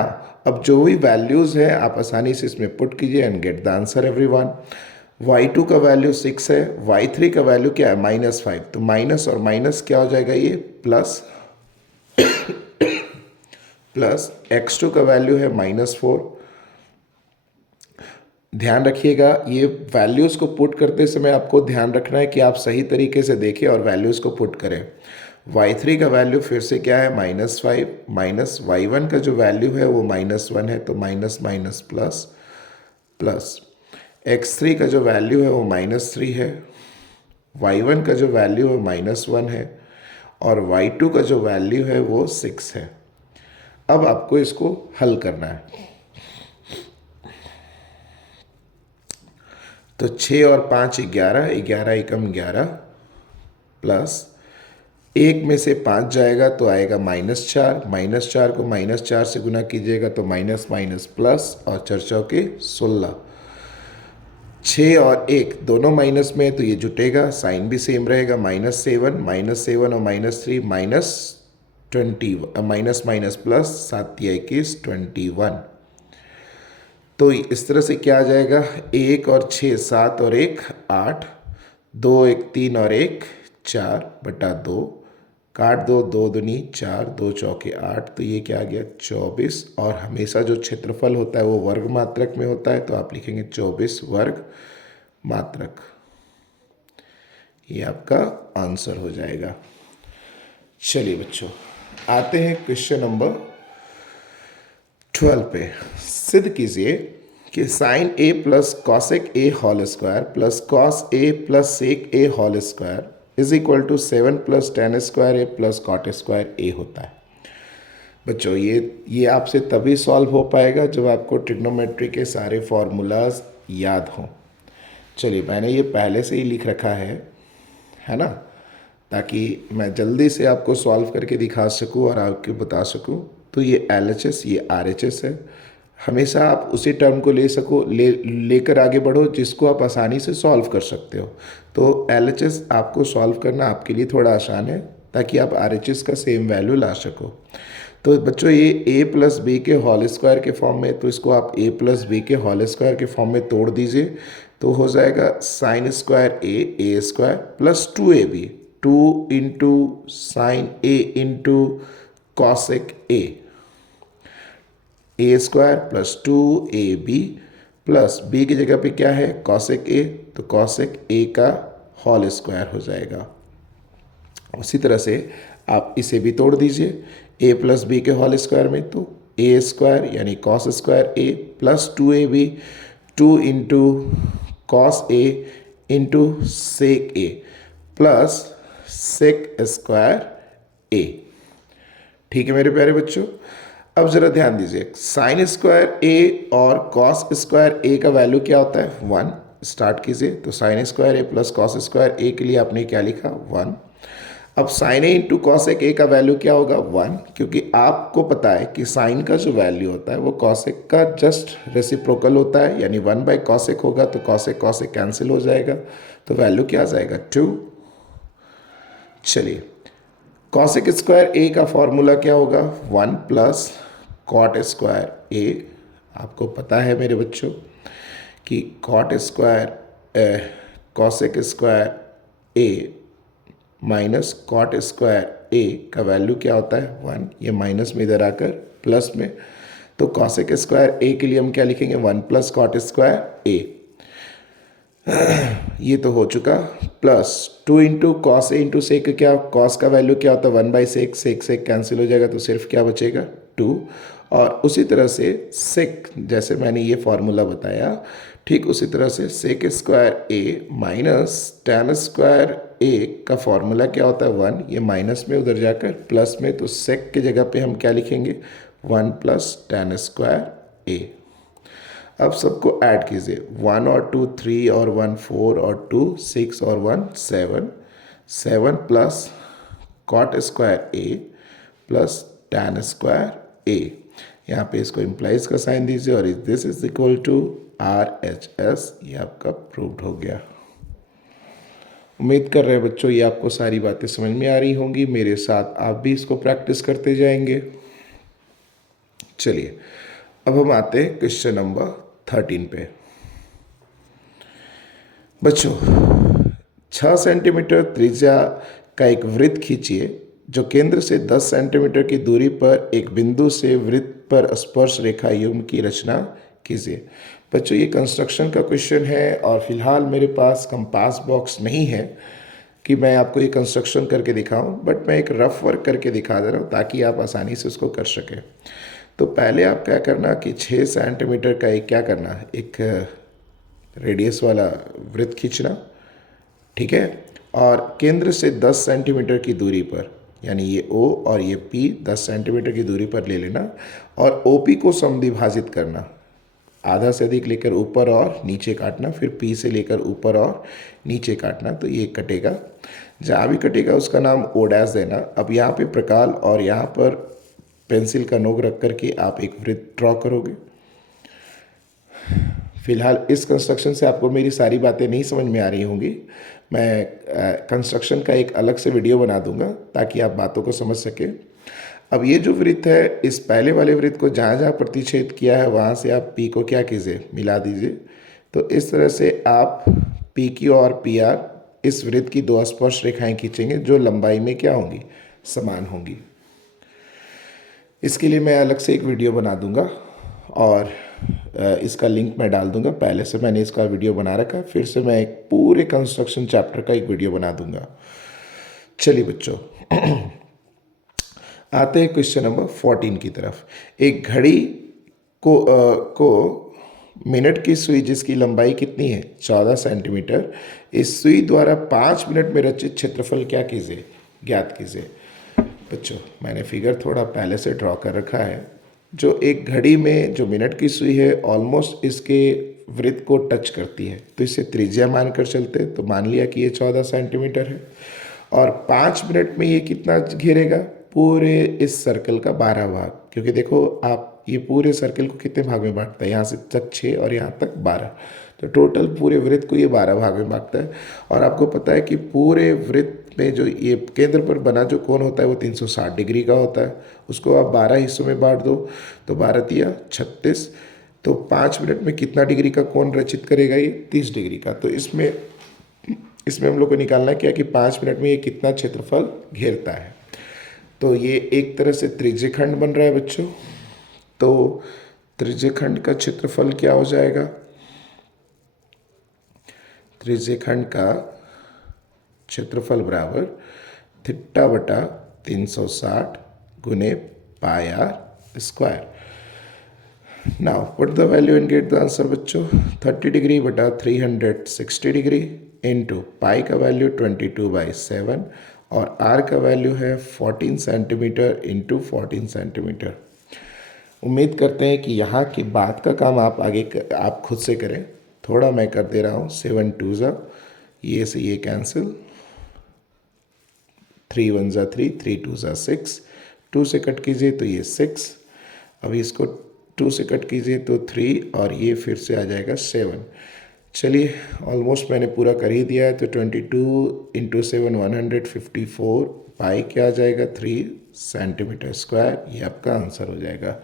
अब जो भी वैल्यूज़ हैं आप आसानी से इसमें पुट कीजिए and get the answer everyone. y2 का वैल्यू 6 है, y3 का वैल्यू क्या है -5। तो माइनस और माइनस क्या हो जाएगा ये प्लस, प्लस x2 का वैल्यू है -4। ध्यान रखिएगा ये वैल्यूज़ को पुट करते समय आपको ध्यान रखना है कि आप सही तरीके से देखें और वैल्यूज़ को पुट करें। y3 का वैल्यू फिर से क्या है -5, माइनस y1 का जो वैल्यू है वो -1 है तो minus minus plus, plus x3 का जो वैल्यू है वो -3 है, y1 का जो वैल्यू है -1 है और y2 का जो वैल्यू है वो 6 है। अब आपको इसको हल करना है। तो 6 और 5 11, 11 एकम 11 प्लस 1 में से 5 जाएगा तो आएगा -4, -4 को -4 से गुना कीजिएगा तो माइनस माइनस प्लस और 4 चौके 16। 6 और 1 दोनों माइनस में है तो ये जुटेगा, साइन भी सेम रहेगा, -7 और -3 -20, माइनस माइनस प्लस 7 या 21 21। तो इस तरह से क्या आ जाएगा 1 और 6 7 और 1 8, 2 1 3 और 1 4 बटा 2, काट दो, 2 दूनी 4, 2 चौके 8, तो ये क्या आ गया 24। और हमेशा जो क्षेत्रफल होता है वो वर्ग मात्रक में होता है तो आप लिखेंगे 24 वर्ग मात्रक। ये आपका आंसर हो जाएगा। चलिए बच्चों आते हैं क्वेश्चन नंबर 12 पे। सिद्ध कीजिए कि sine A plus cosec A whole square plus cos A plus sec A whole square is equal to 7 plus tan square A plus cot square A होता है। बच्चों ये आपसे तभी सॉल्व हो पाएगा जब आपको ट्रिग्नोमेट्री के सारे फार्मूलाज याद हों। चलिए, मैंने ये पहले से ही लिख रखा है ना, ताकि मैं जल्दी से आपको सॉल्व करके दिखा सकूं और आपको बता सकूं। तो ये LHS, ये RHS है। हमेशा आप उसी टर्म को लेकर आगे बढ़ो जिसको आप आसानी से सॉल्व कर सकते हो। तो LHS आपको सॉल्व करना आपके लिए थोड़ा आसान है, ताकि आप RHS का सेम वैल्यू ला सको। तो बच्चों, ये a+b के होल स्क्वायर के फॉर्म में, तो इसको आप a+b के होल स्क्वायर के फॉर्म में तोड़ दीजिए। तो हो जाएगा sign square a square plus 2ab, 2 into sine a into cosec a square plus 2ab plus b की जगह पे क्या है, कॉसेक a, तो कॉसेक a का होल स्क्वायर हो जाएगा। उसी तरह से आप इसे भी तोड़ दीजिए a+b के होल स्क्वायर में, तो a स्क्वायर यानी cos square a plus 2ab, 2 into cos a into sec a plus sec square a। ठीक है मेरे प्यारे बच्चों, अब जरा ध्यान दीजिए, साइन स्क्वायर a और कॉस स्क्वायर a का वैल्यू क्या होता है, 1। स्टार्ट कीजिए, तो sine square a plus cos square a के लिए आपने क्या लिखा, 1। अब sine A into cosec A का वैल्यू क्या होगा, 1, क्योंकि आपको पता है कि साइन का जो वैल्यू होता है वो कॉसेक का जस्ट रेसिप्रोकल होता है, यानी 1/कॉसेक होगा, तो कॉसेक कॉसेक कैंसिल हो जाएगा, तो वैल्यू क्या आ जाएगा, 2। चलिए, कॉसेक स्क्वायर ए का फॉर्मूला क्या होगा, 1 प्लस कॉट स्क्वायर ए। आपको पता है मेरे बच्चों कि कॉट स्क्वायर कॉसेक स्क्वायर ए माइनस कॉट स्क्वायर ए का वैल्यू क्या होता है, 1। ये माइनस में इधर आकर प्लस में, तो कॉसेक स्क्वायर ए के लिए हम क्या लिखेंगे, 1 प्लस कॉट स्क्वायर ए। ये तो हो चुका, plus 2 into cos A into sec, क्या कॉस का वैल्यू क्या होता है, 1/सेक, सेक सेक कैंसिल हो जाएगा, तो सिर्फ क्या बचेगा, 2। और उसी तरह से सेक, जैसे मैंने ये फॉर्मूला बताया, ठीक उसी तरह से सेक स्क्वायर ए माइनस टैन स्क्वायर ए का फॉर्मूला क्या होता है, 1। ये माइनस में उधर जाकर प्लस में, तो सेक की जगह पे हम क्या लिखेंगे, 1 प्लस टैन स्क्वायर ए। अब सबको ऐड कीजिए, 1 और 2 3 और 1 4 और 2 6 और 1 7, 7 plus cot square A plus tan square A. यहाँ पे इसको इम्प्लाइज का साइन दीजिए और this is equal to RHS। ये आपका प्रूव्ड हो गया। उम्मीद कर रहे हैं बच्चों ये आपको सारी बातें समझ में आ रही होंगी, मेरे साथ आप भी इसको प्रैक्टिस करते जाएंगे। चलिए, अब हम आते हैं क्वेश्चन नंबर 13 पे। बच्चों, 6 सेंटीमीटर त्रिज्या का एक वृत्त खींचिए जो केंद्र से 10 सेंटीमीटर की दूरी पर एक बिंदु से वृत्त पर स्पर्श रेखा युग्म की रचना कीजिए। बच्चों, ये कंस्ट्रक्शन का क्वेश्चन है और फिलहाल मेरे पास कंपास बॉक्स नहीं है कि मैं आपको ये कंस्ट्रक्शन करके दिखाऊं, बट मैं एक रफ वर्क करके दिखा दे रहा हूँ ताकि आप आसानी से उसको कर सकें। तो पहले आप क्या करना कि 6 सेंटीमीटर का एक क्या करना, एक रेडियस वाला वृत्त खींचना, ठीक है, और केंद्र से 10 सेंटीमीटर की दूरी पर, यानी ये O और ये P 10 सेंटीमीटर की दूरी पर ले लेना और OP को समद्विभाजित करना, आधा से अधिक लेकर ऊपर और नीचे काटना, फिर P से लेकर ऊपर और नीचे काटना, तो ये कटेगा। जहाँ भी कटेगा उसका नाम O' देना। अब यहाँ पे प्रकाल और यहाँ पर पेंसिल का नोक रख करके आप एक वृत्त ड्रॉ करोगे। फिलहाल इस कंस्ट्रक्शन से आपको मेरी सारी बातें नहीं समझ में आ रही होंगी, मैं कंस्ट्रक्शन का एक अलग से वीडियो बना दूंगा ताकि आप बातों को समझ सकें। अब ये जो वृत्त है, इस पहले वाले वृत्त को जहाँ जहाँ प्रतिच्छेद किया है वहाँ से आप P को क्या कीजिए, मिला दीजिए। तो इस तरह से आप PQ और PR इस वृत्त की 2 स्पर्श रेखाएं खींचेंगे जो लंबाई में क्या होंगी, समान होंगी। इसके लिए मैं अलग से एक वीडियो बना दूंगा और इसका लिंक मैं डाल दूंगा। पहले से मैंने इसका वीडियो बना रखा है, फिर से मैं एक पूरे कंस्ट्रक्शन चैप्टर का एक वीडियो बना दूंगा। चलिए बच्चों, आते हैं क्वेश्चन नंबर 14 की तरफ। एक घड़ी को मिनट की सुई जिसकी लंबाई कितनी है, 14 सेंटीमीटर, इस सुई द्वारा 5 मिनट में रचित क्षेत्रफल क्या कीजिए, ज्ञात कीजिए। बच्चों मैंने फिगर थोड़ा पहले से ड्रॉ कर रखा है। जो एक घड़ी में जो मिनट की सुई है ऑलमोस्ट इसके वृत्त को टच करती है, तो इसे त्रिज्या मानकर चलते। तो मान लिया कि ये 14 सेंटीमीटर है और 5 मिनट में ये कितना घेरेगा, पूरे इस सर्कल का 12 भाग। क्योंकि देखो आप ये पूरे सर्कल को कितने भाग में बांटता है, यहाँ से तक 6 और यहाँ तक 12, तो टोटल पूरे वृत्त को ये 12 भाग में बांटता है। और आपको पता है कि पूरे वृत्त में जो ये केंद्र पर बना जो कोण होता है वो 360 डिग्री का होता है। उसको आप 12 हिस्सों में बांट दो तो 12 तिया 36, तो 5 मिनट में कितना डिग्री का कोण रचित करेगा, ये 30 डिग्री का। तो इसमें हम लोग को निकालना है क्या कि 5 मिनट में ये कितना क्षेत्रफल घेरता है। तो ये एक तरह से त्रिज्यखंड बन रहा है बच्चों। तो त्रिज्यखंड का क्षेत्रफल क्या हो जाएगा, त्रिज्यखंड का क्षेत्रफल बराबर थीटा बटा 360 गुने pi R square. Now put the value and get the answer बच्चों। 30 डिग्री बटा 360 डिग्री इंटू पाई का वैल्यू 22/7 और आर का वैल्यू है 14 सेंटीमीटर इंटू 14 सेंटीमीटर। उम्मीद करते हैं कि यहाँ की बात का काम आप आप खुद से करें। थोड़ा मैं कर दे रहा हूँ। 7 2 ज़ा, ये से ये कैंसिल, 3 1 ज़ा 3, 3 2 ज़ा 6, 2 से कट कीजिए तो ये 6, अभी इसको 2 से कट कीजिए तो 3 और ये फिर से आ जाएगा 7। चलिए ऑलमोस्ट मैंने पूरा कर ही दिया है। तो 22 इंटू 7 154 पाई क्या आ जाएगा 3 सेंटीमीटर स्क्वायर। ये आपका आंसर हो जाएगा।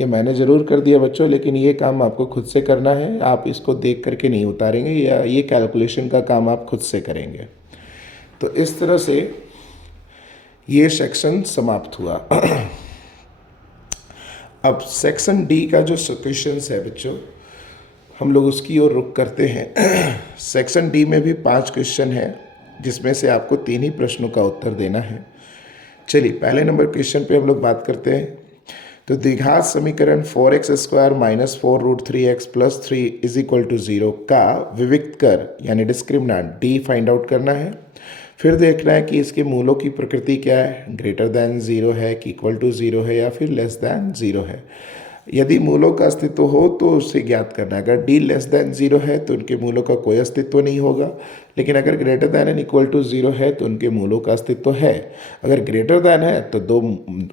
ये मैंने ज़रूर कर दिया बच्चों, लेकिन ये काम आपको खुद से करना है। आप इसको देख करके नहीं उतारेंगे या ये कैलकुलेशन का काम आप खुद से करेंगे। तो इस तरह से ये सेक्शन समाप्त हुआ। अब सेक्शन डी का जो क्वेश्चंस है बच्चों, हम लोग उसकी ओर रुख करते हैं। सेक्शन डी में भी 5 क्वेश्चन है, जिसमें से आपको 3 ही प्रश्नों का उत्तर देना है। चलिए पहले नंबर क्वेश्चन पे हम लोग बात करते हैं। तो द्विघात समीकरण 4x square minus 4√3x plus 3 is equal to 0 का विविक्त कर यानी डिस्क्रिमिनेंट डी फाइंड आउट करना है। फिर देखना है कि इसके मूलों की प्रकृति क्या है, ग्रेटर दैन 0 है कि इक्वल टू 0 है या फिर लेस दैन 0 है। यदि मूलों का अस्तित्व हो तो उसे ज्ञात करना है। अगर डी लेस दैन 0 है तो उनके मूलों का कोई अस्तित्व नहीं होगा, लेकिन अगर greater than and equal to 0 है तो उनके मूलों का अस्तित्व है। अगर ग्रेटर दैन है तो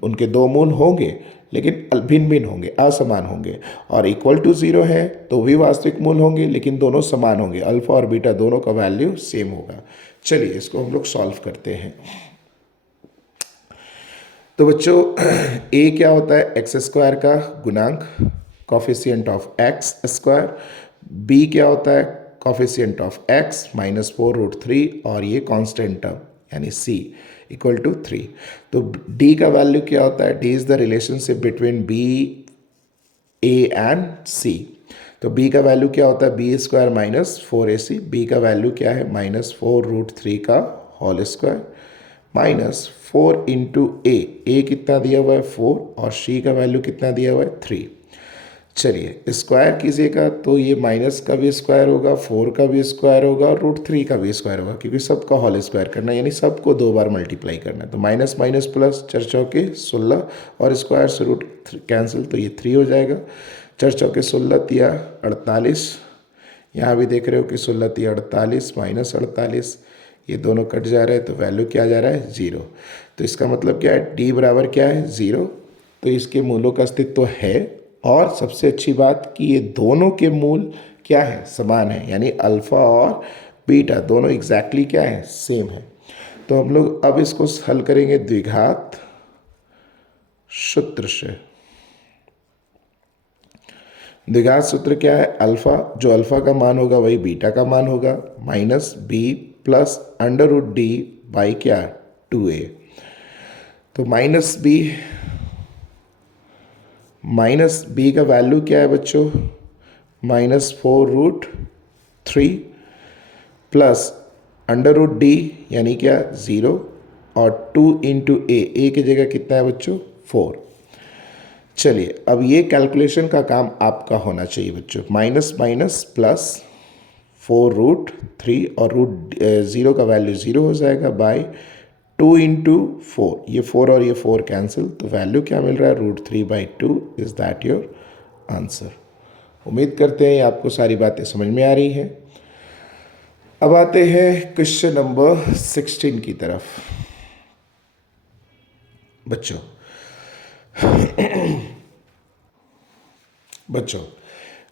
उनके 2 मूल होंगे, लेकिन भिन्न भिन्न होंगे, असमान होंगे। और इक्वल टू 0 है तो भी वास्तविक मूल होंगे, लेकिन दोनों समान होंगे, अल्फा और बीटा दोनों का वैल्यू सेम होगा। चलिए इसको हम लोग सॉल्व करते हैं। तो बच्चों ए क्या होता है, एक्स स्क्वायर का गुणांक, coefficient of x square. B क्या होता है, कॉफिशिएंट ऑफ एक्स माइनस 4√3 और ये कांस्टेंट टर्म यानी सी इक्वल टू 3। तो डी का वैल्यू क्या होता है, D is the relationship between B A and C. तो b का वैल्यू क्या होता है, B square minus 4ac। B का वैल्यू क्या है, माइनस 4√3 का whole square minus 4 into A कितना दिया हुआ है 4 और c का वैल्यू कितना दिया हुआ है 3। चलिए स्क्वायर कीजिएगा तो ये माइनस का भी स्क्वायर होगा, 4 का भी स्क्वायर होगा और √3 का भी स्क्वायर होगा, क्योंकि सबका होल स्क्वायर करना है, यानी सबको 2 बार मल्टीप्लाई करना है। तो माइनस माइनस प्लस 4 चौके 16 और स्क्वायर से रूट कैंसिल, तो ये 3 हो जाएगा। 4 चौके 16 तिया 48, यहाँ भी देख रहे हो कि 16 तिया 48 माइनस 48, ये दोनों कट जा रहे हैं तो वैल्यू क्या जा रहा है 0। तो इसका मतलब क्या है, डी बराबर क्या है 0। तो इसके मूलों का अस्तित्व है, और सबसे अच्छी बात कि ये दोनों के मूल क्या है, समान है, यानी अल्फा और बीटा दोनों एग्जैक्टली क्या है, सेम है। तो हम लोग अब इसको हल करेंगे द्विघात सूत्र से। द्विघात सूत्र क्या है, अल्फा, जो अल्फा का मान होगा वही बीटा का मान होगा, minus B plus under root D by क्या 2a। तो माइनस बी का वैल्यू क्या है बच्चों, minus 4√3 plus under root D यानी क्या 0 और 2 इंटू ए की जगह कितना है बच्चों 4। चलिए अब ये कैलकुलेशन का काम आपका होना चाहिए बच्चों। माइनस माइनस प्लस 4√3 और √0 का वैल्यू 0 हो जाएगा बाय 2 into 4, ये 4 और ये 4 कैंसिल, तो वैल्यू क्या मिल रहा है, √3/2 इज दैट योर आंसर। उम्मीद करते हैं ये आपको सारी बातें समझ में आ रही हैं। अब आते हैं क्वेश्चन नंबर 16 की तरफ। बच्चों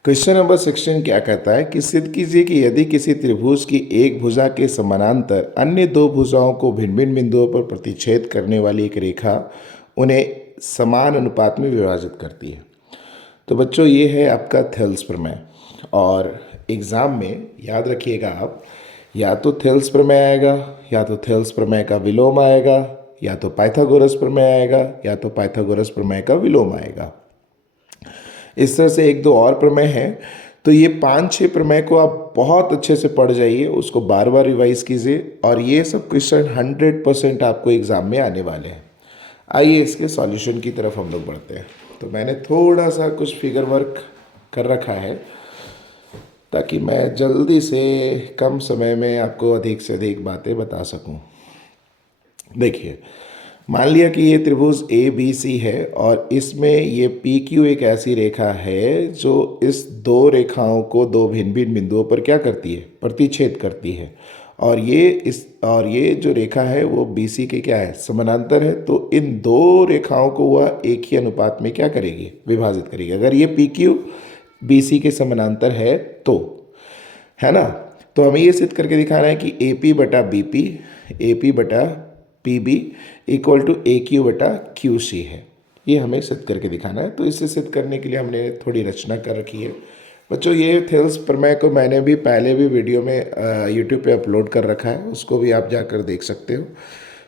क्वेश्चन नंबर 16 क्या कहता है कि सिद्ध कीजिए कि यदि किसी त्रिभुज की एक भुजा के समानांतर अन्य दो भुजाओं को भिन्न भिन्न बिंदुओं पर प्रतिच्छेद करने वाली एक रेखा उन्हें समान अनुपात में विभाजित करती है। तो बच्चों ये है आपका थेल्स प्रमेय, और एग्ज़ाम में याद रखिएगा आप, या तो थेल्स प्रमेय आएगा, या तो थेल्स प्रमेय का विलोम आएगा, या तो पाइथागोरस प्रमेय आएगा, या तो पाइथागोरस प्रमेय का विलोम आएगा। इस तरह से एक दो और प्रमेय हैं। तो ये 5-6 प्रमेय को आप बहुत अच्छे से पढ़ जाइए, उसको बार बार रिवाइज कीजिए, और ये सब क्वेश्चन 100% आपको एग्ज़ाम में आने वाले हैं। आइए इसके सॉल्यूशन की तरफ हम लोग बढ़ते हैं। तो मैंने थोड़ा सा कुछ फिगर वर्क कर रखा है ताकि मैं जल्दी से कम समय में आपको अधिक से अधिक बातें बता सकूं। देखिए, मान लिया कि ये त्रिभुज ABC है और इसमें ये PQ एक ऐसी रेखा है जो इस दो रेखाओं को दो भिन्न भिन्न बिंदुओं पर क्या करती है, प्रतिच्छेद करती है। और ये जो रेखा है वो BC के क्या है, समानांतर है। तो इन दो रेखाओं को वह एक ही अनुपात में क्या करेगी, विभाजित करेगी। अगर ये PQ BC के समानांतर है तो, है ना। तो हमें ये सिद्ध करके दिखाना है कि AP/BP, AP/PB equal to AQ/QC है। ये हमें सिद्ध करके दिखाना है। तो इसे सिद्ध करने के लिए हमने थोड़ी रचना कर रखी है। बच्चों ये थेल्स प्रमेय को मैंने भी पहले भी वीडियो में यूट्यूब पे अपलोड कर रखा है, उसको भी आप जाकर देख सकते हो।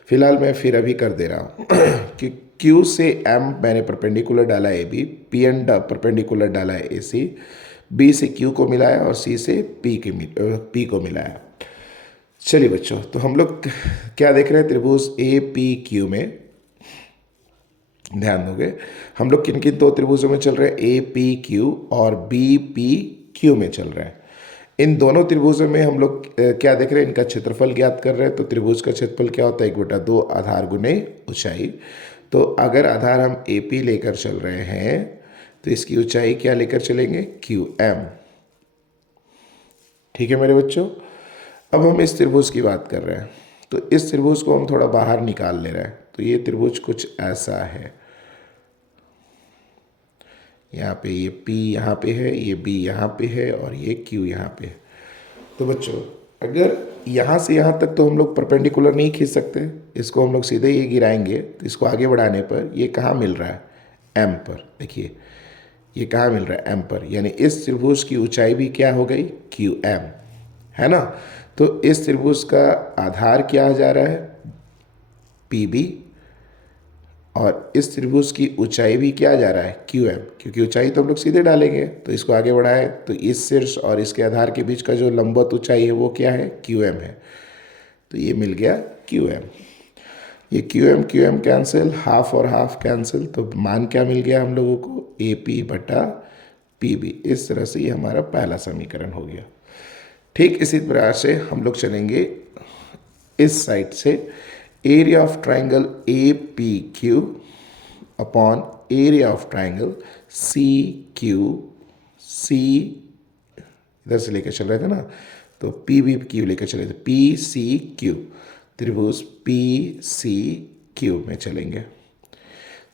फिलहाल मैं फिर अभी कर दे रहा हूँ कि Q से M मैंने परपेंडिकुलर डाला AB, PN परपेंडिकुलर डाला है AC, B से Q को मिलाया और C से P को मिलाया। चलिए बच्चों, तो हम लोग क्या देख रहे हैं, त्रिभुज APQ में ध्यान दोगे, हम लोग किन किन दो त्रिभुजों में चल रहे हैं, APQ और BPQ में चल रहे हैं। इन दोनों त्रिभुजों में हम लोग क्या देख रहे हैं, इनका क्षेत्रफल ज्ञात कर रहे हैं। तो त्रिभुज का क्षेत्रफल क्या होता है, 1/2 आधार गुने ऊंचाई। तो अगर आधार हम AP लेकर चल रहे हैं तो इसकी ऊंचाई क्या लेकर चलेंगे, QM। ठीक है मेरे बच्चों। अब हम इस त्रिभुज की बात कर रहे हैं, तो इस त्रिभुज को हम थोड़ा बाहर निकाल ले रहे हैं। तो ये त्रिभुज कुछ ऐसा है, यहाँ पे ये P यहाँ पे है, ये B यहाँ पे है और ये Q यहाँ पे है। तो बच्चों अगर यहाँ से यहाँ तक तो हम लोग परपेंडिकुलर नहीं खींच सकते, इसको हम लोग सीधे ये गिराएंगे। तो इसको आगे बढ़ाने पर ये कहाँ मिल रहा है, M पर। देखिए ये कहाँ मिल रहा है, M पर, यानी इस त्रिभुज की ऊंचाई भी क्या हो गई, QM, है ना। तो इस त्रिभुज का आधार क्या आ जा रहा है, PB, और इस त्रिभुज की ऊंचाई भी क्या जा रहा है, QM, क्योंकि ऊंचाई तो हम लोग सीधे डालेंगे। तो इसको आगे बढ़ाएं तो इस शीर्ष और इसके आधार के बीच का जो लंबवत ऊंचाई है वो क्या है, QM है। तो ये मिल गया QM। ये QM कैंसिल, हाफ और हाफ कैंसिल, तो मान क्या मिल गया हम लोगों को, AP/PB। इस तरह से ये हमारा पहला समीकरण हो गया। ठीक इसी प्रकार से हम लोग चलेंगे इस साइड से, area of triangle APQ upon area of triangle CQC, इधर से लेकर चल रहे थे ना, तो PBQ लेकर चले थे, PCQ, त्रिभुज PCQ में चलेंगे।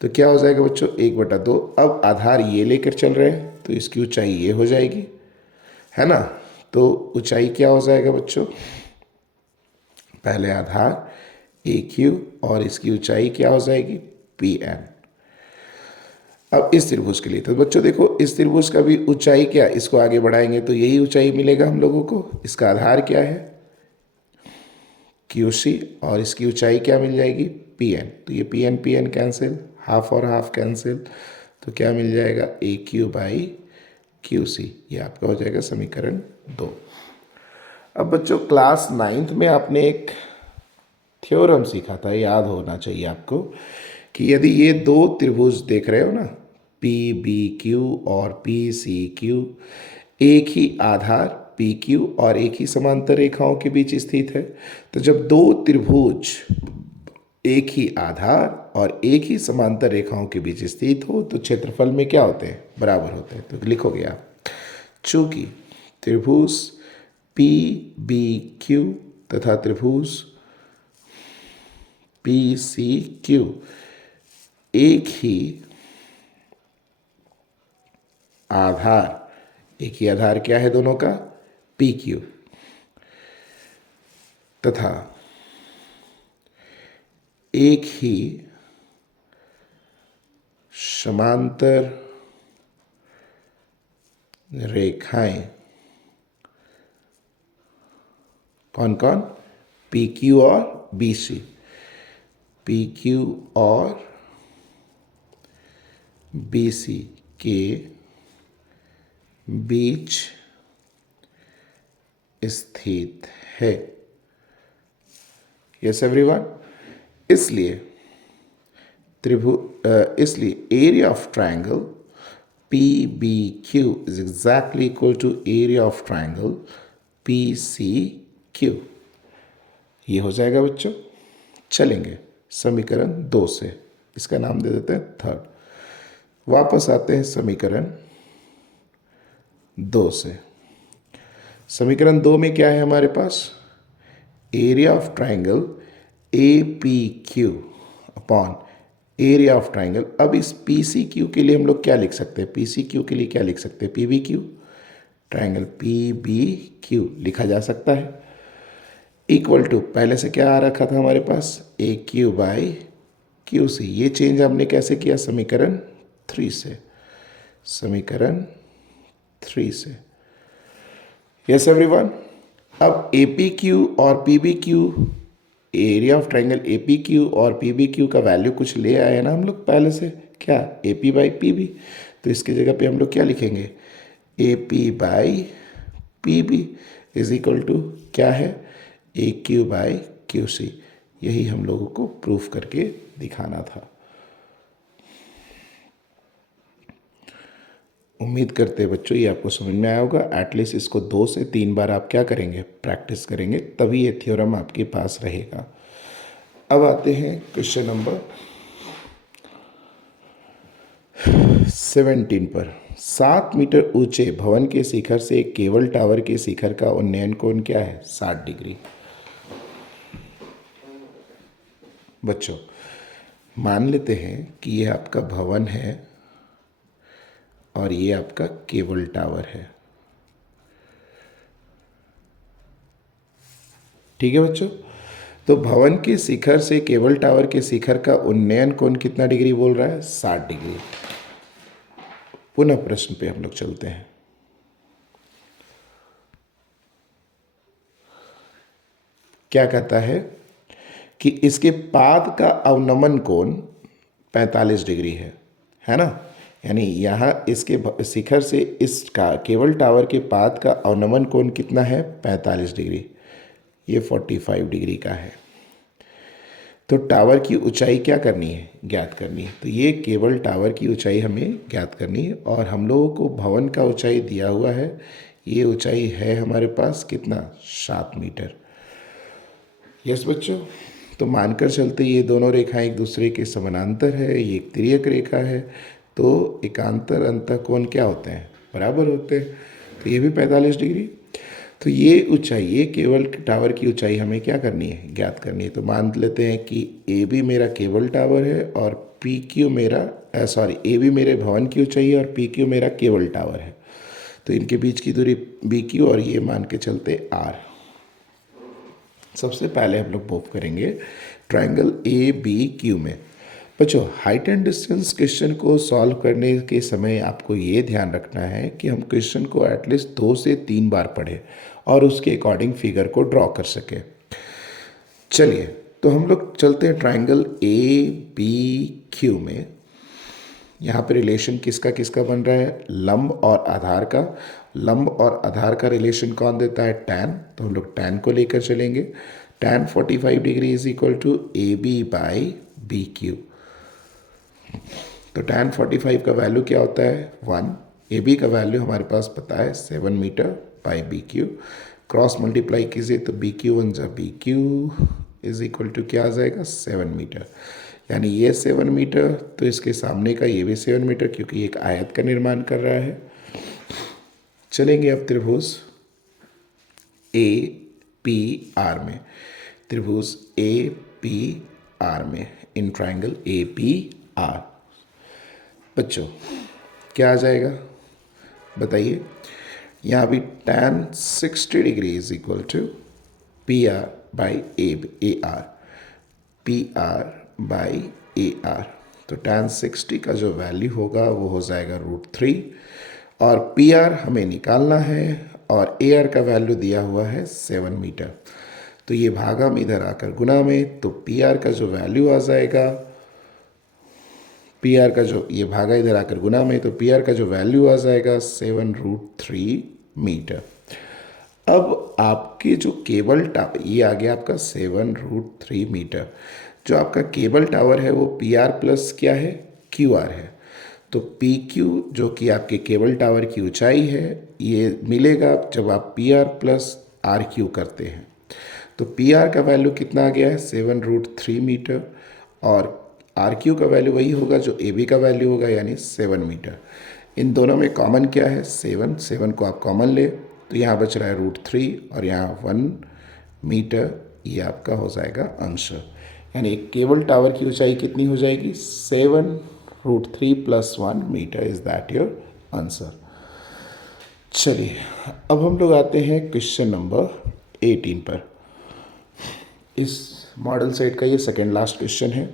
तो क्या हो जाएगा बच्चों, 1/2। अब आधार ये लेकर चल रहे हैं तो इसकी ऊंचाई ये हो जाएगी, है ना। तो ऊंचाई क्या हो जाएगा बच्चों, पहले आधार AQ और इसकी ऊंचाई क्या हो जाएगी, PN। अब इस त्रिभुज के लिए तो बच्चों देखो, इस त्रिभुज का भी ऊंचाई क्या, इसको आगे बढ़ाएंगे तो यही ऊंचाई मिलेगा हम लोगों को। इसका आधार क्या है, QC, और इसकी ऊंचाई क्या मिल जाएगी, PN। तो ये PN कैंसिल, हाफ और हाफ कैंसिल, तो क्या मिल जाएगा, AQ/QC। ये आपका हो जाएगा समीकरण 2। अब बच्चों क्लास 9th में आपने एक थ्योरम सीखा था, याद होना चाहिए आपको, कि यदि ये दो त्रिभुज देख रहे हो ना, PBQ और PCQ, एक ही आधार PQ और एक ही समांतर रेखाओं के बीच स्थित है। तो जब दो त्रिभुज एक ही आधार और एक ही समांतर रेखाओं के बीच स्थित हो तो क्षेत्रफल में क्या होते हैं, बराबर होते हैं। तो लिखोगे आप, चूंकि त्रिभुज पी बी क्यू तथा त्रिभुज पी सी क्यू एक ही आधार क्या है दोनों का, पी क्यू, तथा एक ही समांतर रेखाएं, कौन कौन, पी क्यू और बी सी, पी क्यू और बी सी के बीच स्थित है। Yes everyone. इसलिए area of triangle P B Q is exactly equal to area of triangle P C Q. ये हो जाएगा बच्चों। चलेंगे समीकरण 2 से, इसका नाम दे देते हैं थर्ड। वापस आते हैं समीकरण 2 से। समीकरण 2 में क्या है हमारे पास, area of triangle A P Q upon area of triangle. अब इस पी सी क्यू के लिए हम लोग क्या लिख सकते हैं, पी सी क्यू के लिए क्या लिख सकते हैं, P B Q, triangle P B Q लिखा जा सकता है। इक्वल टू पहले से क्या आ रखा था हमारे पास, ए क्यू बाई क्यू सी। ये चेंज हमने कैसे किया, समीकरण 3 से, समीकरण 3 से। Yes everyone. अब ए पी क्यू और P B Q, area of triangle A P Q और पी बी क्यू का वैल्यू कुछ ले आए ना हम लोग पहले से, क्या, A P by P B. तो इसकी जगह पे हम लोग क्या लिखेंगे, A P by P B is equal to क्या है, A Q by Q C. यही हम लोगों को प्रूफ करके दिखाना था। उम्मीद करते हैं बच्चों ये आपको समझ में आया होगा। एटलीस्ट इसको 2 से 3 बार आप क्या करेंगे, प्रैक्टिस करेंगे, तभी ये थ्योरम आपके पास रहेगा। अब आते हैं क्वेश्चन नंबर 17 पर। 7 मीटर ऊंचे भवन के शिखर से केबल टावर के शिखर का उन्नयन कोण क्या है, 60 डिग्री। बच्चों मान लेते हैं कि ये आपका भवन है और ये आपका केबल टावर है। ठीक है बच्चों। तो भवन के शिखर से केबल टावर के शिखर का उन्नयन कोण कितना डिग्री बोल रहा है, 60 डिग्री। पुनः प्रश्न पे हम लोग चलते हैं। क्या कहता है कि इसके पाद का अवनमन कोण 45 डिग्री है ना। यानी यहाँ इसके शिखर से इसका केबल टावर के पाद का अवनमन कोण कितना है, 45 डिग्री। ये 45 डिग्री का है। तो टावर की ऊंचाई क्या करनी है, ज्ञात करनी है। तो ये केबल टावर की ऊंचाई हमें ज्ञात करनी है और हम लोगों को भवन का ऊंचाई दिया हुआ है। ये ऊंचाई है हमारे पास कितना, 7 मीटर। यस बच्चों। तो मानकर चलते ये दोनों रेखाएं एक दूसरे के समानांतर है, ये एक तिर्यक रेखा है, तो एकांतर अंतःकोण क्या होते हैं, बराबर होते हैं। तो ये भी 45 डिग्री। तो ये ऊंचाई, ये केबल टावर की ऊंचाई हमें क्या करनी है, ज्ञात करनी है। तो मान लेते हैं कि ए बी मेरा केबल टावर है और पी क्यू मेरा ए बी मेरे भवन की ऊंचाई है और पी क्यू मेरा केबल टावर है। तो इनके बीच की दूरी बी क्यू और ये मान के चलते आर। सबसे पहले हम लोग मूव करेंगे ट्राइंगल ए बी क्यू में। बच्चों हाइट एंड डिस्टेंस क्वेश्चन को सॉल्व करने के समय आपको ये ध्यान रखना है कि हम क्वेश्चन को एटलीस्ट 2 से 3 बार पढ़ें और उसके अकॉर्डिंग फिगर को ड्रॉ कर सकें। चलिए तो हम लोग चलते हैं ट्राइंगल ए बी क्यू में। यहाँ पे रिलेशन किसका किसका बन रहा है, लंब और आधार का। लंब और आधार का रिलेशन कौन देता है, टैन। तो हम लोग टैन को लेकर चलेंगे। Tan 45 degree is equal to A B by B Q. तो टैन 45 का वैल्यू क्या होता है, 1। ए बी का वैल्यू हमारे पास पता है 7 metre by B Q. Cross multiply कीजिए तो बी क्यू वन जा B Q is equal to क्या आ जाएगा 7 मीटर, यानी ये 7 मीटर तो इसके सामने का ये भी 7 मीटर, क्योंकि एक आयत का निर्माण कर रहा है। चलेंगे अब त्रिभुज ए पी आर में, त्रिभुज ए पी आर में, in triangle A P R. बच्चों क्या आ जाएगा बताइए, यहाँ भी tan 60 degree is equal to P R by A R, P R by A R. तो tan 60 का जो वैल्यू होगा वो हो जाएगा √3, और पी आर हमें निकालना है और ए आर का वैल्यू दिया हुआ है 7 मीटर। तो ये भागा में इधर आकर गुना में, तो पी आर का जो वैल्यू आ जाएगा, पी आर का जो ये भागा इधर आकर गुना में, तो पी आर का जो वैल्यू आ जाएगा 7√3 मीटर। अब आपके जो केबल टावर, ये आ गया आपका 7√3 मीटर। जो आपका केबल टावर है वो पी आर प्लस क्या है, क्यू आर है। तो पी क्यू जो कि आपके केबल टावर की ऊंचाई है, ये मिलेगा जब आप P R plus R Q करते हैं। तो पी आर का वैल्यू कितना आ गया है 7√3 मीटर, और आर क्यू का वैल्यू वही होगा जो ए बी का वैल्यू होगा, यानी 7 मीटर। इन दोनों में कॉमन क्या है 7, 7 को आप कॉमन ले तो यहाँ बच रहा है √3 और यहाँ 1 मीटर, ये आपका हो जाएगा आंसर। यानी एक केबल टावर की ऊंचाई कितनी हो जाएगी 7√3 + 1 metre, is that your answer. चलिए अब हम लोग आते हैं क्वेश्चन नंबर 18 पर। इस मॉडल सेट का ये सेकेंड लास्ट क्वेश्चन है।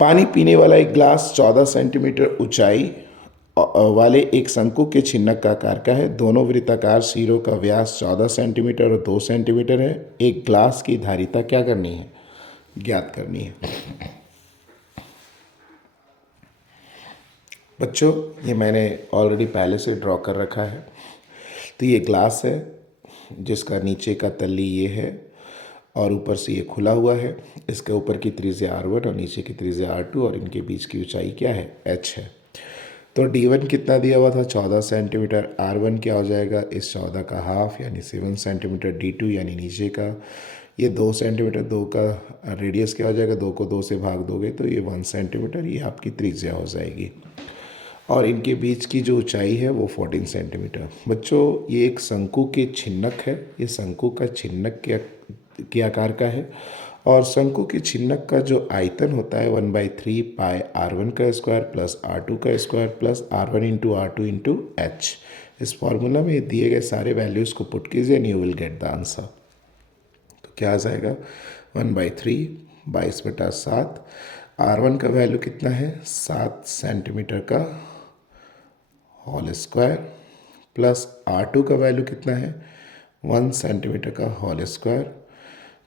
पानी पीने वाला एक ग्लास 14 सेंटीमीटर ऊंचाई वाले एक शंकु के छिन्नक का आकार का है। दोनों वृत्ताकार सिरों का व्यास 14 सेंटीमीटर और 2 सेंटीमीटर है। एक ग्लास की धारिता क्या करनी है, ज्ञात करनी है। बच्चों ये मैंने ऑलरेडी पहले से ड्रॉ कर रखा है। तो ये ग्लास है जिसका नीचे का तल्ली ये है और ऊपर से ये खुला हुआ है। इसके ऊपर की त्रिज्या R1 और नीचे की त्रिज्या R2 और इनके बीच की ऊंचाई क्या है, h है। तो D1 कितना दिया हुआ था 14 सेंटीमीटर, R1 क्या हो जाएगा इस 14 का हाफ यानी 7 सेंटीमीटर, D2 यानी नीचे का ये 2 सेंटीमीटर, 2 का रेडियस क्या हो जाएगा, 2 को 2 से भाग दोगे तो ये 1 सेंटीमीटर, ये आपकी त्रिज्या हो जाएगी। और इनके बीच की जो ऊंचाई है वो 14 सेंटीमीटर। बच्चों ये एक शंकु के छिन्नक है, ये शंकु का छिन्नक के आकार का है और शंकु के छिन्नक का जो आयतन होता है 1/3 पाई R1 का स्क्वायर प्लस R2 का square plus R1 into R2 into H। इस फॉर्मूला में दिए गए सारे वैल्यूज़ को पुट कीजिए and you will get the answer. तो क्या आ जाएगा 1/3 22/7, R1 का वैल्यू कितना है 7 सेंटीमीटर का होल स्क्वायर प्लस R2 का वैल्यू कितना है 1 सेंटीमीटर का whole square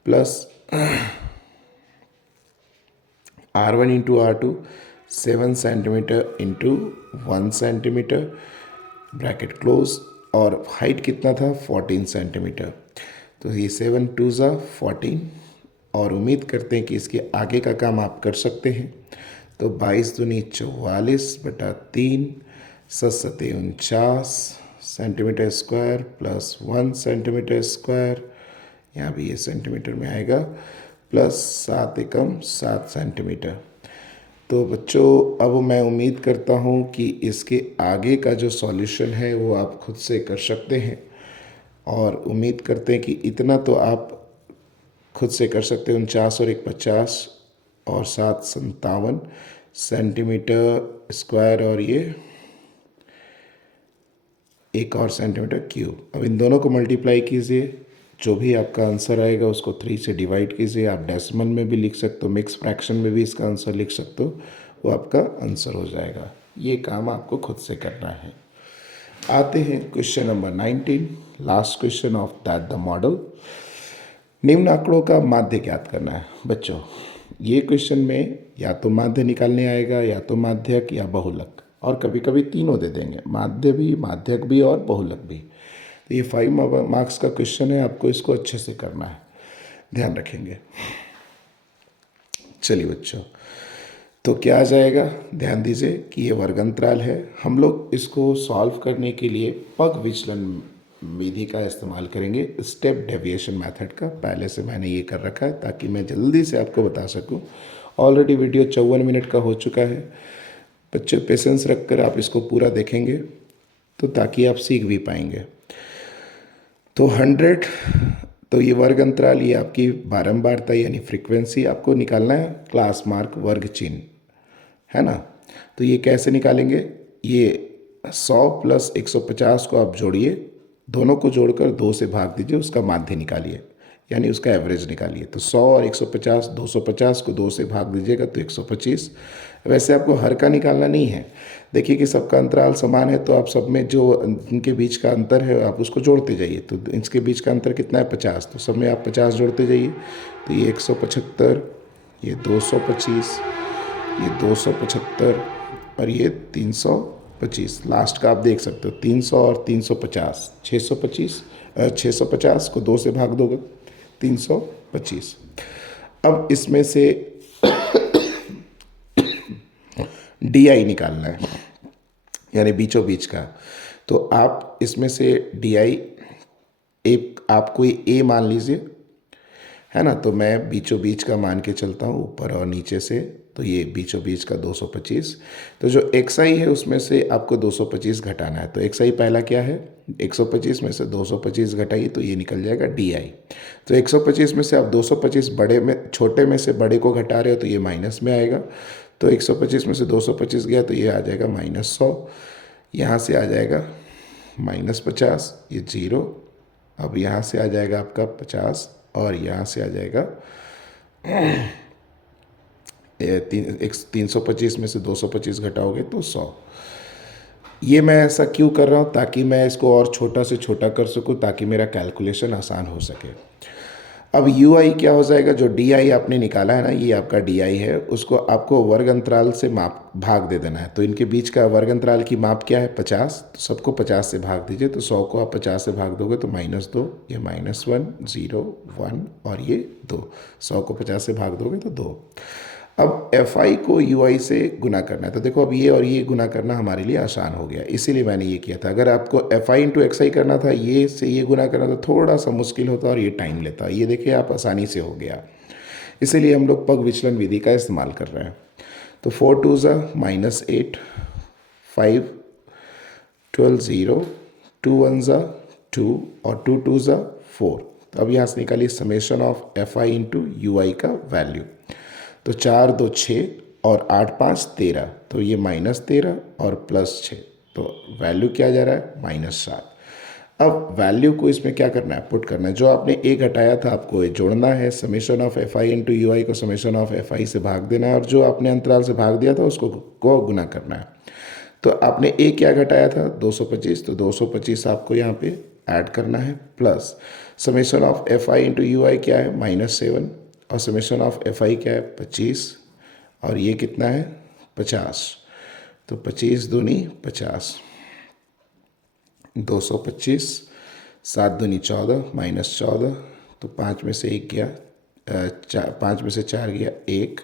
plus R1 into R2 7 centimetre into 1 centimetre bracket close, और हाइट कितना था 14 सेंटीमीटर। तो ये 7 2 ज़ा 14, और उम्मीद करते हैं कि इसके आगे का काम आप कर सकते हैं। तो 22 दूनी 44/3 7 49 centimetre square plus 1 centimetre square, यहाँ भी ये सेंटीमीटर में आएगा, प्लस 7 एकम 7 सेंटीमीटर। तो बच्चों अब मैं उम्मीद करता हूँ कि इसके आगे का जो सॉल्यूशन है वो आप खुद से कर सकते हैं, और उम्मीद करते हैं कि इतना तो आप खुद से कर सकते हैं। 49 और 1 50 और 7 57 सेंटीमीटर स्क्वायर, और ये एक और सेंटीमीटर क्यूब। अब इन दोनों को मल्टीप्लाई कीजिए, जो भी आपका आंसर आएगा उसको 3 से डिवाइड कीजिए। आप डेसिमल में भी लिख सकते हो, मिक्स फ्रैक्शन में भी इसका आंसर लिख सकते हो, वो आपका आंसर हो जाएगा। ये काम आपको खुद से करना है। आते हैं question number 19, last question of that the model. निम्न आंकड़ों का माध्य ज्ञात करना है। बच्चों ये क्वेश्चन में या तो माध्य निकालने आएगा या तो माध्यक या बहुलक, और कभी कभी तीनों दे देंगे, माध्य भी, माध्यक भी और बहुलक भी। तो ये 5 मार्क्स का क्वेश्चन है, आपको इसको अच्छे से करना है, ध्यान रखेंगे। चलिए बच्चों, तो क्या आ जाएगा, ध्यान दीजिए कि ये वर्ग अंतराल है। हम लोग इसको सॉल्व करने के लिए पग विचलन विधि का इस्तेमाल करेंगे, स्टेप डेविएशन मेथड का। पहले से मैंने ये कर रखा है ताकि मैं जल्दी से आपको बता सकूं। ऑलरेडी वीडियो 54 मिनट का हो चुका है। बच्चे पेशेंस रखकर आप इसको पूरा देखेंगे तो ताकि आप सीख भी पाएंगे। तो 100, तो ये वर्ग अंतराल, ये आपकी बारंबारता यानी फ्रीक्वेंसी आपको निकालना है, क्लास मार्क वर्ग चिन्ह, है ना। तो ये कैसे निकालेंगे, ये 100 प्लस 150 को आप जोड़िए, दोनों को जोड़कर 2 से भाग दीजिए, उसका माध्य निकालिए यानी उसका एवरेज निकालिए। तो 100 और 150, 250 को 2 से भाग दीजिएगा तो 125। वैसे आपको हर का निकालना नहीं है, देखिए कि सबका अंतराल समान है तो आप सब में जो इनके बीच का अंतर है आप उसको जोड़ते जाइए। तो इसके बीच का अंतर कितना है, 50, तो सब में आप 50 जोड़ते जाइए। तो ये 175, ये 225, ये 275 और ये 325। लास्ट का आप देख सकते हो 300 और 350, 650 को 2 से भाग दोगे 325। अब इसमें से DI निकालना है यानी बीचों बीच का। तो आप इसमें से DI एक आप कोई A मान लीजिए, है ना। तो मैं बीचों बीच का मान के चलता हूँ ऊपर और नीचे से। तो ये बीचों बीच का 225। तो जो XI है उसमें से आपको 225 घटाना है। तो XI पहला क्या है, 125 में से 225 घटाइए तो ये निकल जाएगा DI। तो 125 में से आप 225 बड़े में, छोटे में से बड़े को घटा रहे हो तो ये माइनस में आएगा। तो 125 में से 225 गया तो ये आ जाएगा -100। यहाँ से आ जाएगा -50, ये 0। अब यहाँ से आ जाएगा आपका 50 और यहाँ से आ जाएगा 325 में से 225 घटाओगे तो 100। ये मैं ऐसा क्यों कर रहा हूँ, ताकि मैं इसको और छोटा से छोटा कर सकूँ ताकि मेरा कैलकुलेशन आसान हो सके। अब UI क्या हो जाएगा, जो DI आपने निकाला है ना, ये आपका DI है, उसको आपको वर्ग अंतराल से भाग दे देना है। तो इनके बीच का वर्ग अंतराल की माप क्या है, 50। तो सबको 50 से भाग दीजिए। तो 100 को आप 50 से भाग दोगे तो -2, ये -1, 0, 1 और ये 2। 100 को 50 से भाग दोगे तो 2। अब FI को UI से गुना करना है। तो देखो अब ये और ये गुना करना हमारे लिए आसान हो गया, इसीलिए मैंने ये किया था। अगर आपको FI इंटू XI करना था, ये से ये गुना करना था, थोड़ा सा मुश्किल होता और ये टाइम लेता। ये देखिए आप आसानी से हो गया, इसीलिए हम लोग पग विचलन विधि का इस्तेमाल कर रहे हैं। तो 4 2 -8, 5 12 0, 2 1 2 और 2 2 4। तो अब यहाँ से निकालिए summation of FI into UI का वैल्यू। तो 4 2 6 और 8 5 13, तो ये -13 और +6, तो वैल्यू क्या जा रहा है, -7। अब वैल्यू को इसमें क्या करना है, पुट करना है। जो आपने A घटाया था आपको ये जोड़ना है, summation of FI into UI को समेशन ऑफ FI से भाग देना है, और जो आपने अंतराल से भाग दिया था उसको को गुना करना है। तो आपने A क्या घटाया था, 225, तो 225 आपको यहाँ पे ऐड करना है, plus summation of FI into UI क्या है, -7, और समेशन ऑफ FI क्या है, 25, और ये कितना है, 50। तो 25 दूनी 50, 225, 7 दूनी 14, -14, तो 5 में से 1 गया, 5 में से 4 गया 1,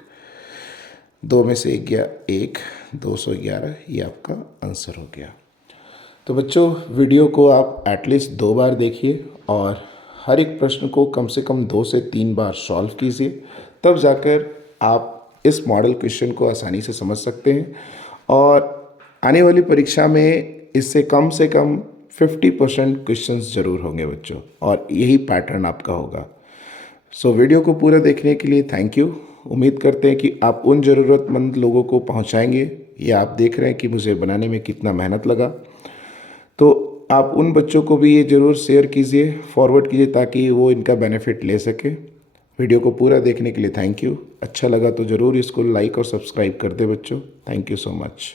2 में से 1 गया 1, 211, ये आपका आंसर हो गया। तो बच्चों वीडियो को आप एटलीस्ट 2 बार देखिए और हर एक प्रश्न को कम से कम 2 से 3 बार सॉल्व कीजिए, तब जाकर आप इस मॉडल क्वेश्चन को आसानी से समझ सकते हैं। और आने वाली परीक्षा में इससे कम से कम 50% क्वेश्चंस जरूर होंगे बच्चों, और यही पैटर्न आपका होगा। सो वीडियो को पूरा देखने के लिए थैंक यू। उम्मीद करते हैं कि आप उन ज़रूरतमंद लोगों को पहुंचाएंगे। ये आप देख रहे हैं कि मुझे बनाने में कितना मेहनत लगा, तो आप उन बच्चों को भी ये ज़रूर शेयर कीजिए, फॉरवर्ड कीजिए, ताकि वो इनका बेनिफिट ले सके। वीडियो को पूरा देखने के लिए थैंक यू। अच्छा लगा तो ज़रूर इसको लाइक और सब्सक्राइब कर दे बच्चों। Thank you so much.